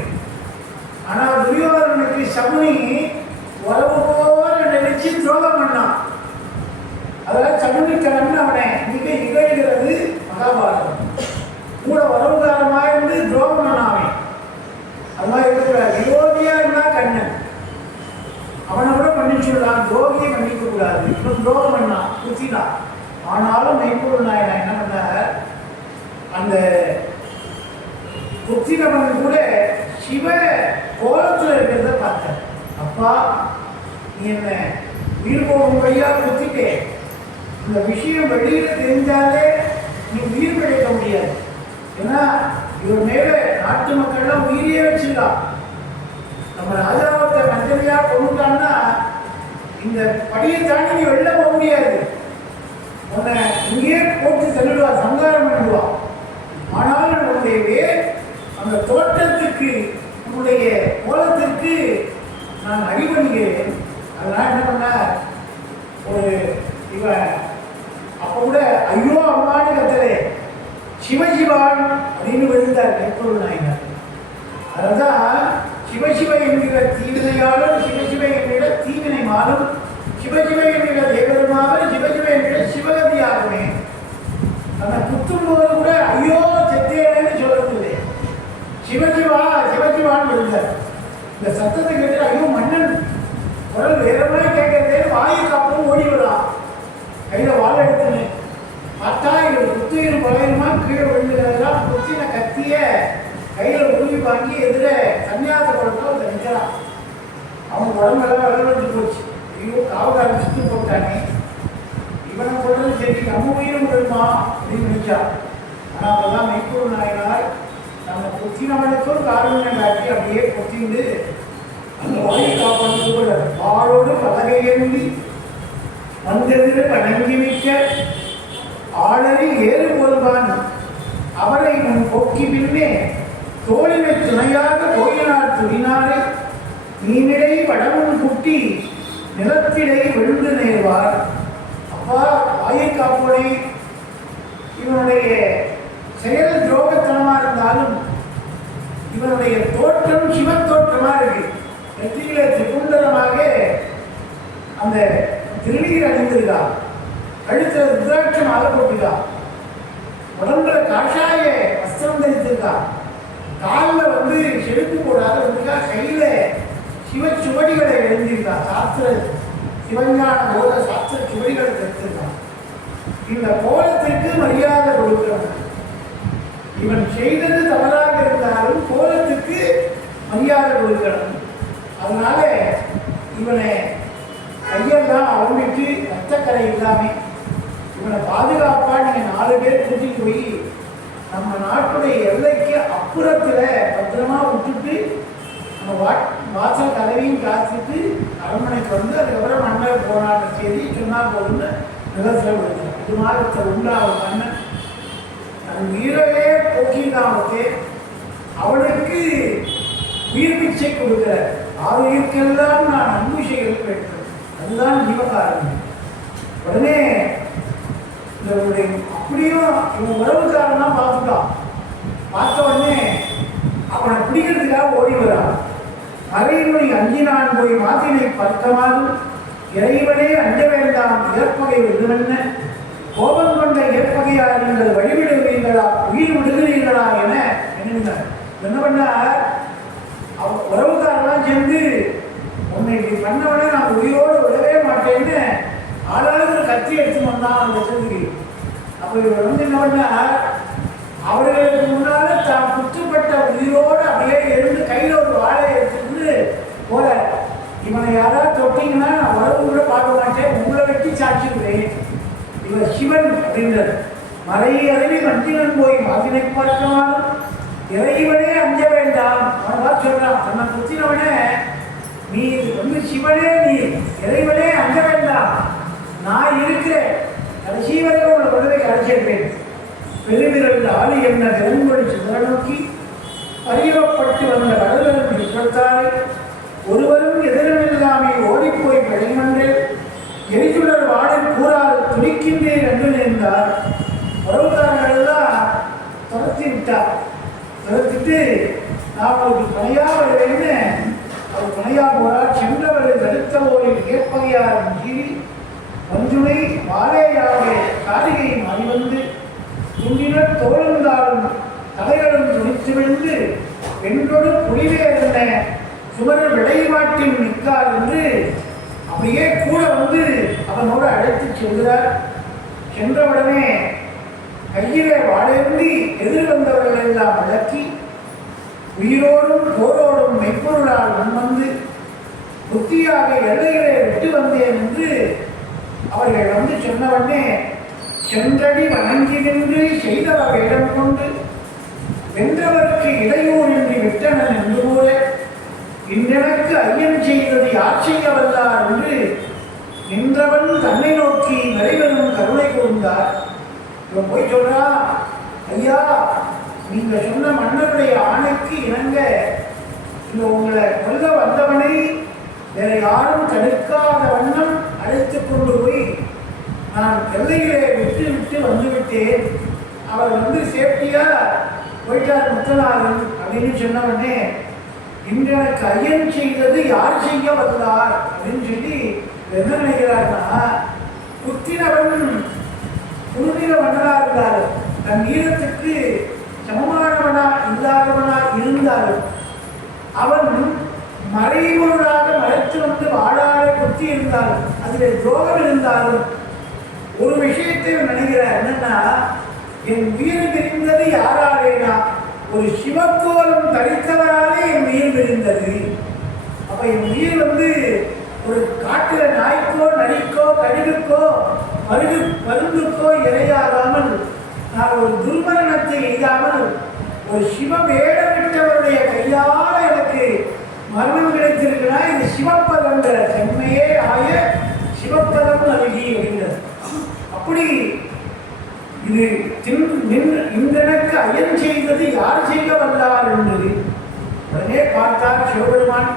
ஆனால் துரியோதனனுக்கு சகுனி உறவு போல நினைச்சு துரோகம் பண்ணான். அதெல்லாம் சகுனி கண்ணன் அவனை மிக இகழ்கிறது மகாபாரதம். கூட உறவுகாரமாக இருந்து துரோகம் பண்ணாமே. அது மாதிரி இருக்கக்கூடாது. விரோதியா இருந்தா கண்ணன் அவனை கூட மன்னிச்சுடலாம், துரோகியை மன்னிக்க கூடாது. இப்போ துரோகம் பண்ணான், குத்தினான். ஆனாலும் மெய்ப்பொருள் நாயனா என்ன பண்ணார், அந்த குத்தினவன் கூட சிவ கோலத்தில் இருக்கிறத பார்த்தார். அப்பா நீ என்ன உயிர் போகும்படியா குத்திட்டே, இந்த விஷயம் வெளியில தெரிஞ்சாலே நீ உயிர் பிழைக்க முடியாது. ஏன்னா இவர் மேல நாட்டு மக்கள்லாம் உயிரியே வச்சுக்கலாம். நம்ம ராஜாவத்தை மஞ்சளியா கொண்டுட்டான்னா இந்த படியை தாண்டி நீ வெளில போக முடியாது. உன்னை இங்கேயே போட்டு தள்ளிடுவா, சங்காரம் பண்ணிடுவா. ஆனால் நம்முடைய வேர் அந்த தோட்டத்துக்கு நம்முடைய கோலத்திற்கு நான் அடிபணிகிறேன். அதனால என்ன பண்ண, ஒரு இவன் அப்போ கூட ஐயோ அம்மான்னு கத்தலே சிவசிவான் அப்படின்னு விழுந்தார் மெய்ப்பொருள் நாயனார். அதுதான் சிவசிவ என்கிற தீவினையாலும் சிவசிவ என்கிற தீவினை மாறும், சிவசிவ என்கிற தேவருமாவது சிவசிவ என்கிற சிவகதியாகுமே. அந்த குத்தும் போது கூட ஐயோ செத்தேன்னு சொல்றது இல்லை, சிவசிவா சிவசிவான்னு விழுந்தார். இந்த சத்தத்தை கேட்டு ஐயோ மன்னன் குரல் வேற மாதிரி கேட்கறதே வாயு காப்பும் ஓடி விடலாம். கையில வாழை எடுத்துன்னு பார்த்தா இவர் குத்துயிர் குறையுமா கீழே விழுந்துக்கிறதெல்லாம் குத்தின கத்திய கையில உருவி வாங்கி எதிர சன்னியாச குளத்தில் நிற்கிறான். அவன் உடம்பெல்லாம் விளையாண்டு போச்சு. ஐயோ காவல்காரன் சுற்றி போட்டானே, இவனை சொல்றது சரி நம்ம உயிரும் விடுமா அப்படின்னு நினைச்சா. ஆனால் அப்பதான் மெய்ப்பொருள் நாயனார் நம்ம குத்தினவனுக்கும் காரணம் காட்டி அப்படியே கொத்திண்டு அந்த வாயை காப்பாற்று ஆளோடு பலகையேந்தி வந்தெதிர வணங்கி வைக்க ஆளறி ஏறு போல்வான் அவரை முன் போக்கி பின்னே தோழினை துணையாக போயினார் துணினாரை நீனிடை வடமும் குட்டி நிலத்திடை விழுந்து நேர்வார். அப்பா வாயை காப்போனே, இவனுடைய செயல் துரோகத்தனமா இருந்தாலும் இவனுடைய தோற்றம் சிவத்தோற்றமா இருக்கு. நெற்றியில திகுண்டரமாக அந்த திருநீர் அணிந்திருக்கா, கழுத்துல ருத்ராட்சம் மாலை போட்டுக்கா, உடம்புல காஷாய வஸ்திரம் தரித்திருக்கா, காலில் வந்து செருப்பு போடாத இருக்கா, கையில சிவச்சுவடிகளை எழுந்திருக்கா, சாஸ்திர சிவஞான போத சாஸ்திர சுவடிகளை தரித்திருக்கா. இந்த கோலத்திற்கு மரியாதை கொடுக்கிறான். இவன் செய்தது தவறாக இருந்தாலும் கோலத்துக்கு மரியாதை கொடுக்கணும். அதனால இவனை கையெல்லாம் அவங்கிட்டு ரத்தக்கரை இல்லாம இவனை பாதுகாப்பா நீங்க 4 பேர் கூட்டிட்டு போய் நம்ம நாட்டுடைய எல்லைக்கு அப்புறத்துல பத்திரமா விட்டுட்டு நம்ம வாசல் கதவையும் காத்துட்டு அரண்மனைக்கு வந்து அதுக்கப்புறம் மன்னர் போனான்ற செய்தி சொன்னா போதுன்னு நிலத்துல விடுறான். இது மாதிரி உண்டாகும் மன்னன் தன் உயிரையே போக்கினாவுக்கு அவனுக்கு உயிர் பிச்சை கொடுக்கிற ஆரோக்கியெல்லாம் நான் அன்பு செய்ய வேண்டும். அதுதான் ஜீவகாரணம். உடனே இவருடைய அப்படியும் இவன் உறவுக்காரன் தான் பார்த்துட்டான். பார்த்த உடனே அவனை பிடிக்கிறதுக்காக ஓடி வரான். அரைமொழி அஞ்சினான் போய் மாத்தினை பறக்கமாறும் இறைவனே அஞ்ச வேண்டாம் ஏற்பகை விடுவென்ன கோபம் கொண்ட ஏற்பகையா நீங்கள் வழிவிடுகிறீர்களா உயிர் விடுகிறீர்களா என எண்ணினார். என்ன பண்ணார், அவன் உறவுக்காரெல்லாம் சேர்ந்து உன்னை இப்படி பண்ணவனே நான் உயிரோடு விடவே மாட்டேன்னு ஆளாளுக்கு ஒரு கத்தி எடுத்து வந்தான் அந்த வசதிக்கு. அப்போ இவர் வந்து என்ன பண்ணார், அவர்களுக்கு முன்னால தான் குற்றப்பட்ட உயிரோடு அப்படியே எழுந்து கையில் ஒரு வாழை எடுத்துட்டு போல, இவனை யாராவது தொட்டிங்கன்னா நான் உறவு கூட பார்க்க மாட்டேன், உங்களை வெட்டி சாட்சிடுவேன். இவர் சிவன் அப்படின்றது. மறை அறிவி மந்திரன் போய் மாதினை பார்க்கவானும் இறைவனே அஞ்ச வேண்டாம். அவனவா சொல்றான், தன்னை குத்தினவனே நீ வந்து சிவனே, நீ இறைவனே அஞ்ச வேண்டாம், நான் இருக்கிறேன், கடைசி வரை உங்களை விடுதலை அடைச்சிருப்பேன். பெருவிரல் ஆளி என்ன பெருங்கொழி சிதற நோக்கி அறியப்பட்டு வந்த கடலரும் இப்பத்தாரை ஒருவரும் எதிரமில்லாமே ஓடிப்போய் பிழைமன்றே எரிச்சுடர் வாழில் கூறால் துணிக்கின்றேன் என்று நேர்ந்தார். உறவுக்காரர்கள் எல்லாம் துரத்தி விட்டார். துரத்திட்டு நான் அவருக்கு துணையா வருவேன்னு அவர் துணையா போறார். சென்றவரை தடுத்த ஓரில் ஏற்பகையார் கீழ் மஞ்சுனை வாழையாக காரிகை மாறிவந்து துண்டினர் தோழந்தாலும் தலைகளும் துணித்து விழுந்து பெண்ணோடு புலிவே என்ன சுமர் விளைவாட்டில் நிற்கார் என்று அப்படியே கூட வந்து அவனோடு அழைத்து செல்கிறார். சென்றவுடனே கையிலே வாழேந்தி எதிர் வந்தவர்கள் எல்லாம் விளக்கி உயிரோடும் போரோடும் மெய்ப்பொருளால் முன்வந்து புத்தியாக எல்லைகளை விட்டு வந்தேன் என்று அவர்கள் வந்து சொன்னவனே சென்றடி வணங்கி நின்று செய்தவர் இடம் கொண்டு வென்றவருக்கு இடையூர் என்று விட்டனன் என்று போல இன்றெனக்கு ஐயன் செய்தது யார் செய்ய வல்லார் என்று நின்றவன் தன்னை நோக்கி நிறைவேறும் கருணை கூர்ந்தார். இவன் போய் சொல்றா, ஐயா நீங்க சொன்ன மன்னருடைய ஆணைக்கு இணங்க இந்த உங்களை கொல்ல வந்தவனை வேற யாரும் தடுக்காத வண்ணம் அழைத்து கொண்டு போய் நான் எல்லையிலே விட்டு விட்டு வந்துவிட்டேன். அவர் வந்து சேஃப்டியா போயிட்டார் முத்தனாரன் அப்படின்னு சொன்னவனே இன்று எனக்கு ஐயன் செய்தது யார் செய்ய வந்தார் அப்படின்னு சொல்லி என்ன நினைக்கிறார்னா, குத்தினவன் குருநில மன்னனா இருந்தார், தன் வீரத்துக்கு சமமானவனா இல்லாதவனா இருந்தாலும் அவன் மறைமுறையாக மறைத்து வந்து வாழாட குத்தி இருந்தாலும் அதில் துரோகம் இருந்தாலும் ஒரு விஷயத்தை நினைக்கிறார். என்னன்னா, என் உயிர் விரிந்தது யாராலேனா ஒரு சிவக்கோலம் தரித்தவராலே என் உயிர் விரிந்தது. அப்ப என் உயிர் வந்து ஒரு காட்டுல நாய்க்கோ நரிக்கோ கழுகுக்கோ மருந்துக்கோ இரையாகாமல் நான் ஒரு துர்மரணத்தை எய்தாமல் ஒரு சிவ வேடமிட்டவருடைய கையால் எனக்கு மரணம் கிடைத்திருக்கிறா. இது சிவப்பதங்கிற செம்மையே ஆய சிவப்பதம் நல்கி அப்படிங்கிறது. அப்படி இது இன்றெனக்கு அயன் செய்தது யார் செய்ய வந்தார் என்பது உடனே பார்த்தார் சிவபெருமான்.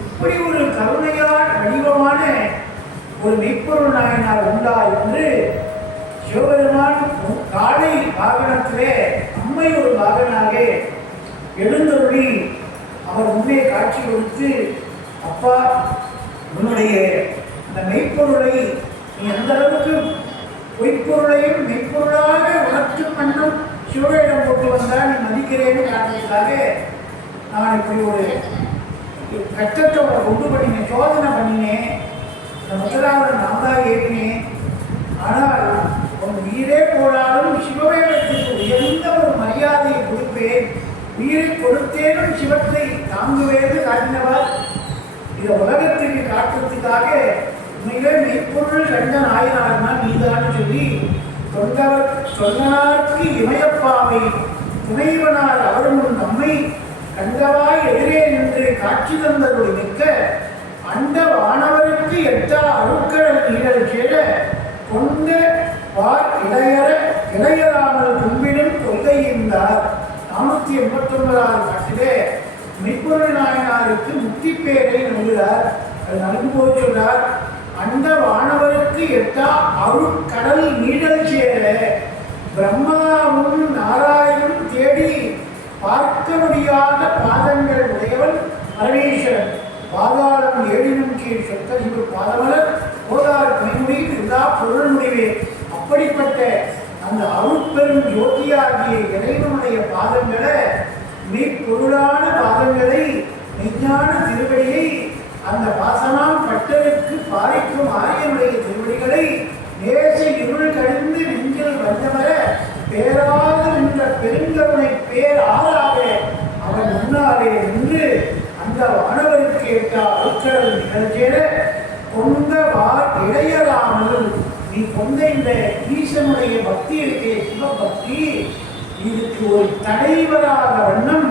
இப்படி ஒரு கருணையால் வடிவமான ஒரு மெய்ப்பொருள் நாயனார் உண்டா என்று சிவபெருமான் காளை வாகனத்திலே அம்மை ஒரு வாகனாக எழுந்தருளி அவர் முன்னே காட்சி கொடுத்து, அப்பா உன்னுடைய அந்த மெய்ப்பொருளை நீ எந்த அளவுக்கு பொய்ப்பொருளையும் மெய்ப்பொருளாக உணர்த்தும் வண்ணம் சிவவேடம் போட்டு வந்தால் நீ மதிக்கிறேன்னு காரணத்துக்காக நான் இப்படி ஒரு கஷ்டத்தை கொண்டு பண்ணினேன், சோதனை பண்ணினேன். இந்த முதலாவது நான் தான் ஏறினேன். ஆனால் உன் உயிரே போனாலும் சிவவேடத்துக்கு உயர்ந்த ஒரு மரியாதையை கொடுப்பேன், உயிரை கொடுத்தேனும் சிவத்தை தாங்குவேன்னு காட்டினவர். இதை உலகத்துக்கு காட்டுறதுக்காக உண்மையிலே மெய்ப்பொருள் கண்ட நாயனார்னா நீதான்னு சொல்லி சொன்னார்க்கு இமயப்பாவை துணைவனார் அவரும் நம்மை கண்டவாய் எதிரே நின்று காட்சி தந்தருடைய மிக்க அண்ட வானவருக்கு எட்டா அருட்கடல் நீடல் சேர கொண்ட வார் இடையறாமல் கும்பிடும் கொள்கையின்றார். 489 பாட்டிலே மெய்ப்பொருள் நாயனாருக்கு முக்தி பேரை நல்கிறார். அது நன்கு போய் சொன்னார், அந்த வானவருக்கு எட்டா அருட்கடல் நீடல் சேர பிரம்மாவும் நாராயணனும் தேடி பார்க்க முடியாத பாதங்கள் உடையவன் பரமேஸ்வரன். பாதாளம் ஏழினும் கீழ் சொத்த சிவ பாதமலர் போதார் கைமுடி எல்லா பொருள் முடிவே. அப்படிப்பட்ட அந்த அருட்பெரும் ஜோதியாகிய இறைவனுடைய பாதங்களை மெய்ப்பொருளான பாதங்களை மெய்ஞான திருவடியை அந்த வாசனாம் பட்டருக்கு பாரிக்கும் ஆரியனுடைய திருவடிகளை நேச இருள் கழிந்து நெஞ்சில் வந்தவர பேராக நின்ற பெருங்கருணை பேராக அவன் முன்னாலே நின்று அந்த வானவருக்கு ஏற்ற அருட்கடல் நிகழ்ச்சியில கொண்ட வார் இடையறாமல் நீ கொண்ட இந்த ஈசனுடைய பக்தி இருக்கே சிவபக்தி, இதுக்கு ஒரு தடைவராத வண்ணம்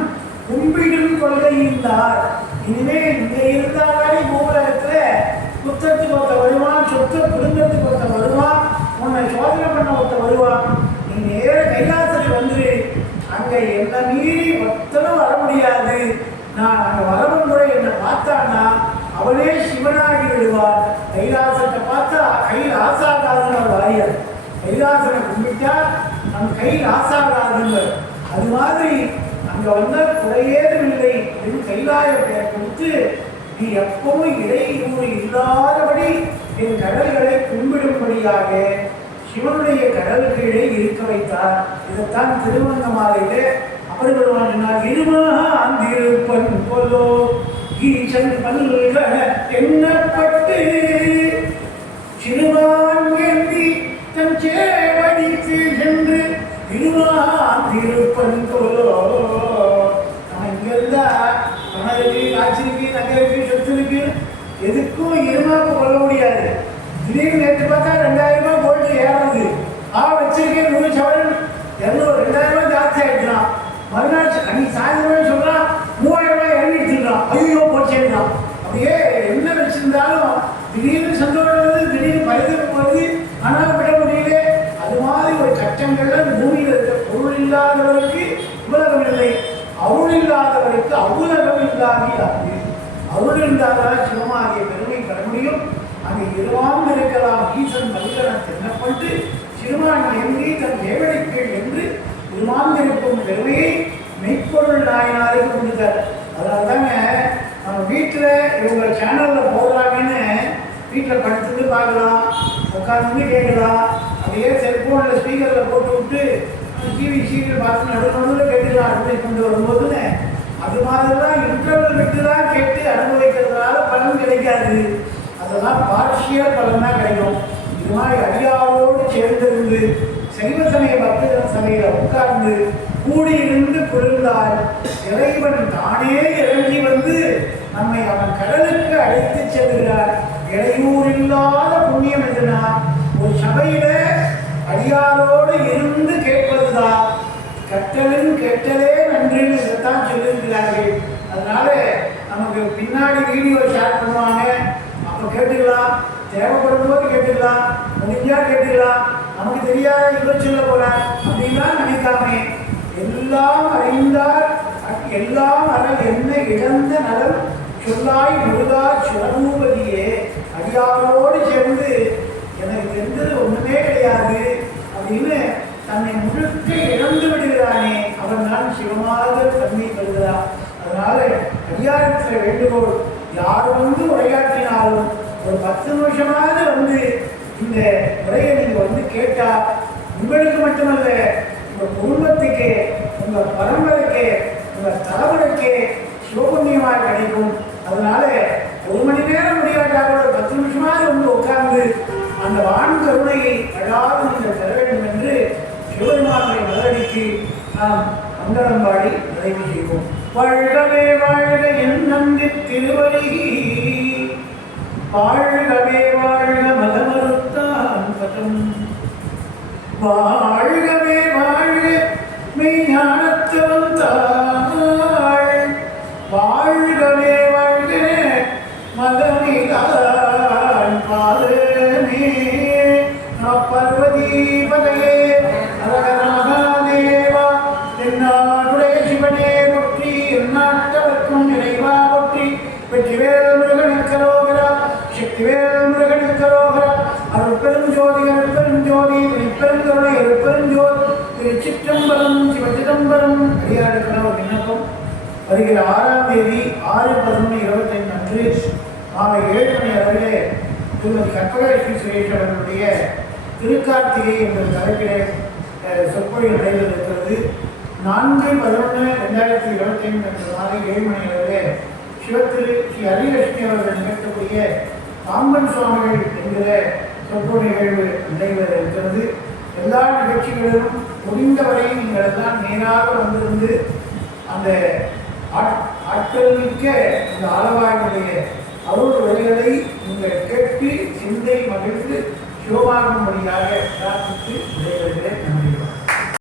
கும்பிடும் கொள்கையின்றார். இனிமே இங்கே இருந்தாலே பூலகத்துல புத்தத்துக்கு ஒருத்த வருவான், சொத்தை குடும்பத்துக்கு ஒருத்த வருவான், உன்னை சோதனை பண்ண ஒருத்த வருவான். நீ நேர கைலாசத்துக்கு வந்துரு, அங்க என்ன மீறி ஒத்தனும் வர முடியாது. நான் அங்க வரவன் கூட என்னை பார்த்தான்னா அவனே சிவனாகி விடுவார். கைலாசத்தை பார்த்தா கையில் ஆசாகாதுன்னு வாரியார். கைலாசனை கும்பிட்டா நம் கையில் ஆசாகாதுங்க. அது மாதிரி அங்க வந்த குறையேதும் இல்லை என்று கைலாய பெயர் கொடுத்து நீ எப்பவும் இடையூறு இல்லாதபடி என் கடல்களை கும்பிடும்படியாக சிவனுடைய கடல் கீழே இருக்க வைத்தார். இதைத்தான் திருவண்ணாமலையிலே அவர்கள் சொன்னார், இருமாக ஆந்திருப்பன் போலோ ஈசன் பல்க எண்ணப்பட்டு சிறுவான் ஏந்தி தன் சேவடிக்கு சென்று இருமாந்திருப்பன் போலோ. நம்ம இங்க இருந்தா பணம் இருக்கு, காட்சி இருக்கு, நகை இருக்கு, சொத்து இருக்கு, எதுக்கும் இருமாப்பு கொள்ள முடியாது. திடீர்னு நேற்று பார்த்தா 2000 ரூபாய் கோல்டு ஏறுது. வச்சிருக்கேன் 100 சவரன் 2000 ரூபாய் ஜாஸ்தி ஆயிடுச்சுலாம். மறுநாள் அன்னைக்கு சாயந்தரம் சொல்றான் 3000 ரூபாய் இறங்கி எடுத்துக்கலாம். ஐயோ போச்சேன்றான். அப்படியே என்ன வச்சிருந்தாலும் திடீர்னு சந்தோஷம் வருது, திடீர்னு பரிதவிப்பு வருது, ஆனால் விட முடியல. அது மாதிரி ஒரு கஷ்டங்கள்ல இந்த பூமியில் இருக்க பொருள் இல்லாதவருக்கு உலகம் இல்லை, அருள் இல்லாதவருக்கு அவ்வுலகம் இல்லாது. அருள் இருந்தால்தான் சிவமாகிய பெருமை பெற முடியும். அங்கே இருவாம் இருக்கலாம் ஈசன் மல்கன தென்னப்பட்டு சிறுமான் எங்கி தன் தேவடிக்கீழ் என்று இருமாம் இருக்கும் பெருமையை மெய்ப்பொருள் நாயனாருக்கு கொடுத்தார். அதனால தாங்க நம்ம வீட்டில் இவங்க சேனலில் போடுறாங்கன்னு வீட்டில் படுத்துட்டு பார்க்கலாம், உட்காந்து கேட்கலாம். அப்படியே செல்ஃபோனில் ஸ்பீக்கரில் போட்டு விட்டு டிவி சீரியல் பார்த்து நடுநடுவில் கேட்டுக்கலாம். அட்வைஸ் கொண்டு வரும்போதுன்னு அது மாதிரிலாம் இன்டர்வல் விட்டு தான் கேட்டு அனுபவிக்கிறதுனால பலன் கிடைக்காது. அதெல்லாம் பார்ஷியல் பலன் தான் கிடைக்கும். இது மாதிரி அடியாரோடு சேர்ந்திருந்து சைவ சமய பக்தர்கள் சபையில் உட்கார்ந்து கூடியிருந்து குளிர்ந்தால் இறைவன் தானே இறங்கி வந்து நம்மை அவன் கடலுக்கு அழைத்து செல்கிறார். இடையூறு இல்லாத புண்ணியம் எதுனா ஒரு சபையில அடியாரோடு இருந்து கேட்பதுதான். கற்றலும் கேட்டலே நன்றின்னு இதைத்தான் சொல்லியிருக்கிறார்கள். அதனால நமக்கு பின்னாடி வீடியோ ஷேர் பண்ணுவாங்க, அப்போ கேட்டுக்கலாம், தேவைப்படும் போது கேட்டுக்கலாம், முடிஞ்சா கேட்டுக்கலாம். நமக்கு தெரியாத இவர் சொல்ல போறார் அப்படின்லாம் நினைக்காம எல்லாம் அறிந்தார் எல்லாம் அற என்ன இழந்த நலம் சொல்லாய் முருகா சுரபூபதியே அடியாரோடு சேர்ந்து எனக்கு தெரிந்தது ஒண்ணுமே கிடையாது அப்படின்னு தன்னை முழுக்க இழந்து விடுகிறானே அவன் தான் சிவமாக தன்மை பெறுகிறான். அதனால அடியாரத்தில் வேண்டுகோள், யார் வந்து உரையாற்றினாலும் ஒரு 10 நிமிஷமாவது வந்து இந்த உரையை நீங்க வந்து கேட்டா உங்களுக்கு மட்டுமல்ல, உங்க குடும்பத்துக்கே, உங்க பரம்பரைக்கே, உங்க தலைமுறைக்கே சிவபுண்ணியமாக கிடைக்கும். அதனால 1 மணி நேரம் முடியாட்டால் கூட 10 நிமிஷமாவது வந்து உட்கார்ந்து அந்த வான் கருணையை அழாது நீங்கள் பெற வேண்டும் என்று சிவபெருமானை மலரடிக்கு நாம் மங்களம் பாடி நிறைவு செய்வோம். வாழ்கவே வாழ்க என் நந்தி திருவடி, வாழ்கவே வாழ்க மதமறுத்தான் பதம், வாழ்கவே வாழ்க மெய்ஞானத்தவன் தாள், வாழ்கவே வாழ்க மதமிகான் பாதமே பார்வதி பதையே அரகர மகாதேவா தென்னாடுடைய சிவனே போற்றி, எந்நாட்டவர்க்கும் இறைவா போற்றி, வெற்றிவேல் முருகனுக்கரோகரா, சக்திவேல் முருகனுக்கரோகரா, அருட்பெரும் ஜோதி அருட்பெரும் ஜோதி திருப்பெருங்கருணை அருட்பெரும் ஜோதி திருச்சிற்றம்பலம் சிவசிதம்பரம். அடியாருக்கான ஒரு விண்ணப்பம். வருகிற 6ஆம் தேதி 6/11/25 அன்று மாலை 7 மணி அளவிலே திருமதி கற்பகலட்சுமி சுரேஷ் அவர்களுடைய திருக்கார்த்திகை என்ற தலைப்பிலே சொற்பொழிவு நடைபெற இருக்கிறது. 4/11/2025 அன்று மாலை 7 மணி அளவிலே சிவத்திரு ஸ்ரீ ஹரிலட்சுமி அவர்கள் நிகழ்த்தக்கூடிய பாம்பன் சுவாமிகள் என்கிற சொற்பொழி நிகழ்வு நடைபெற இருக்கிறது. எல்லா நிகழ்ச்சிகளிலும் முடிந்தவரை நீங்கள் எல்லாம் நேராக வந்திருந்து அந்த ஆட்கள் மிக்க அந்த ஆலவாயுடைய அருள் வழிகளை நீங்கள் கேட்டு சிந்தை மகிழ்ந்து சிவமாகும்படியாக பிரார்த்தித்து விடைபெறுகிறேன்.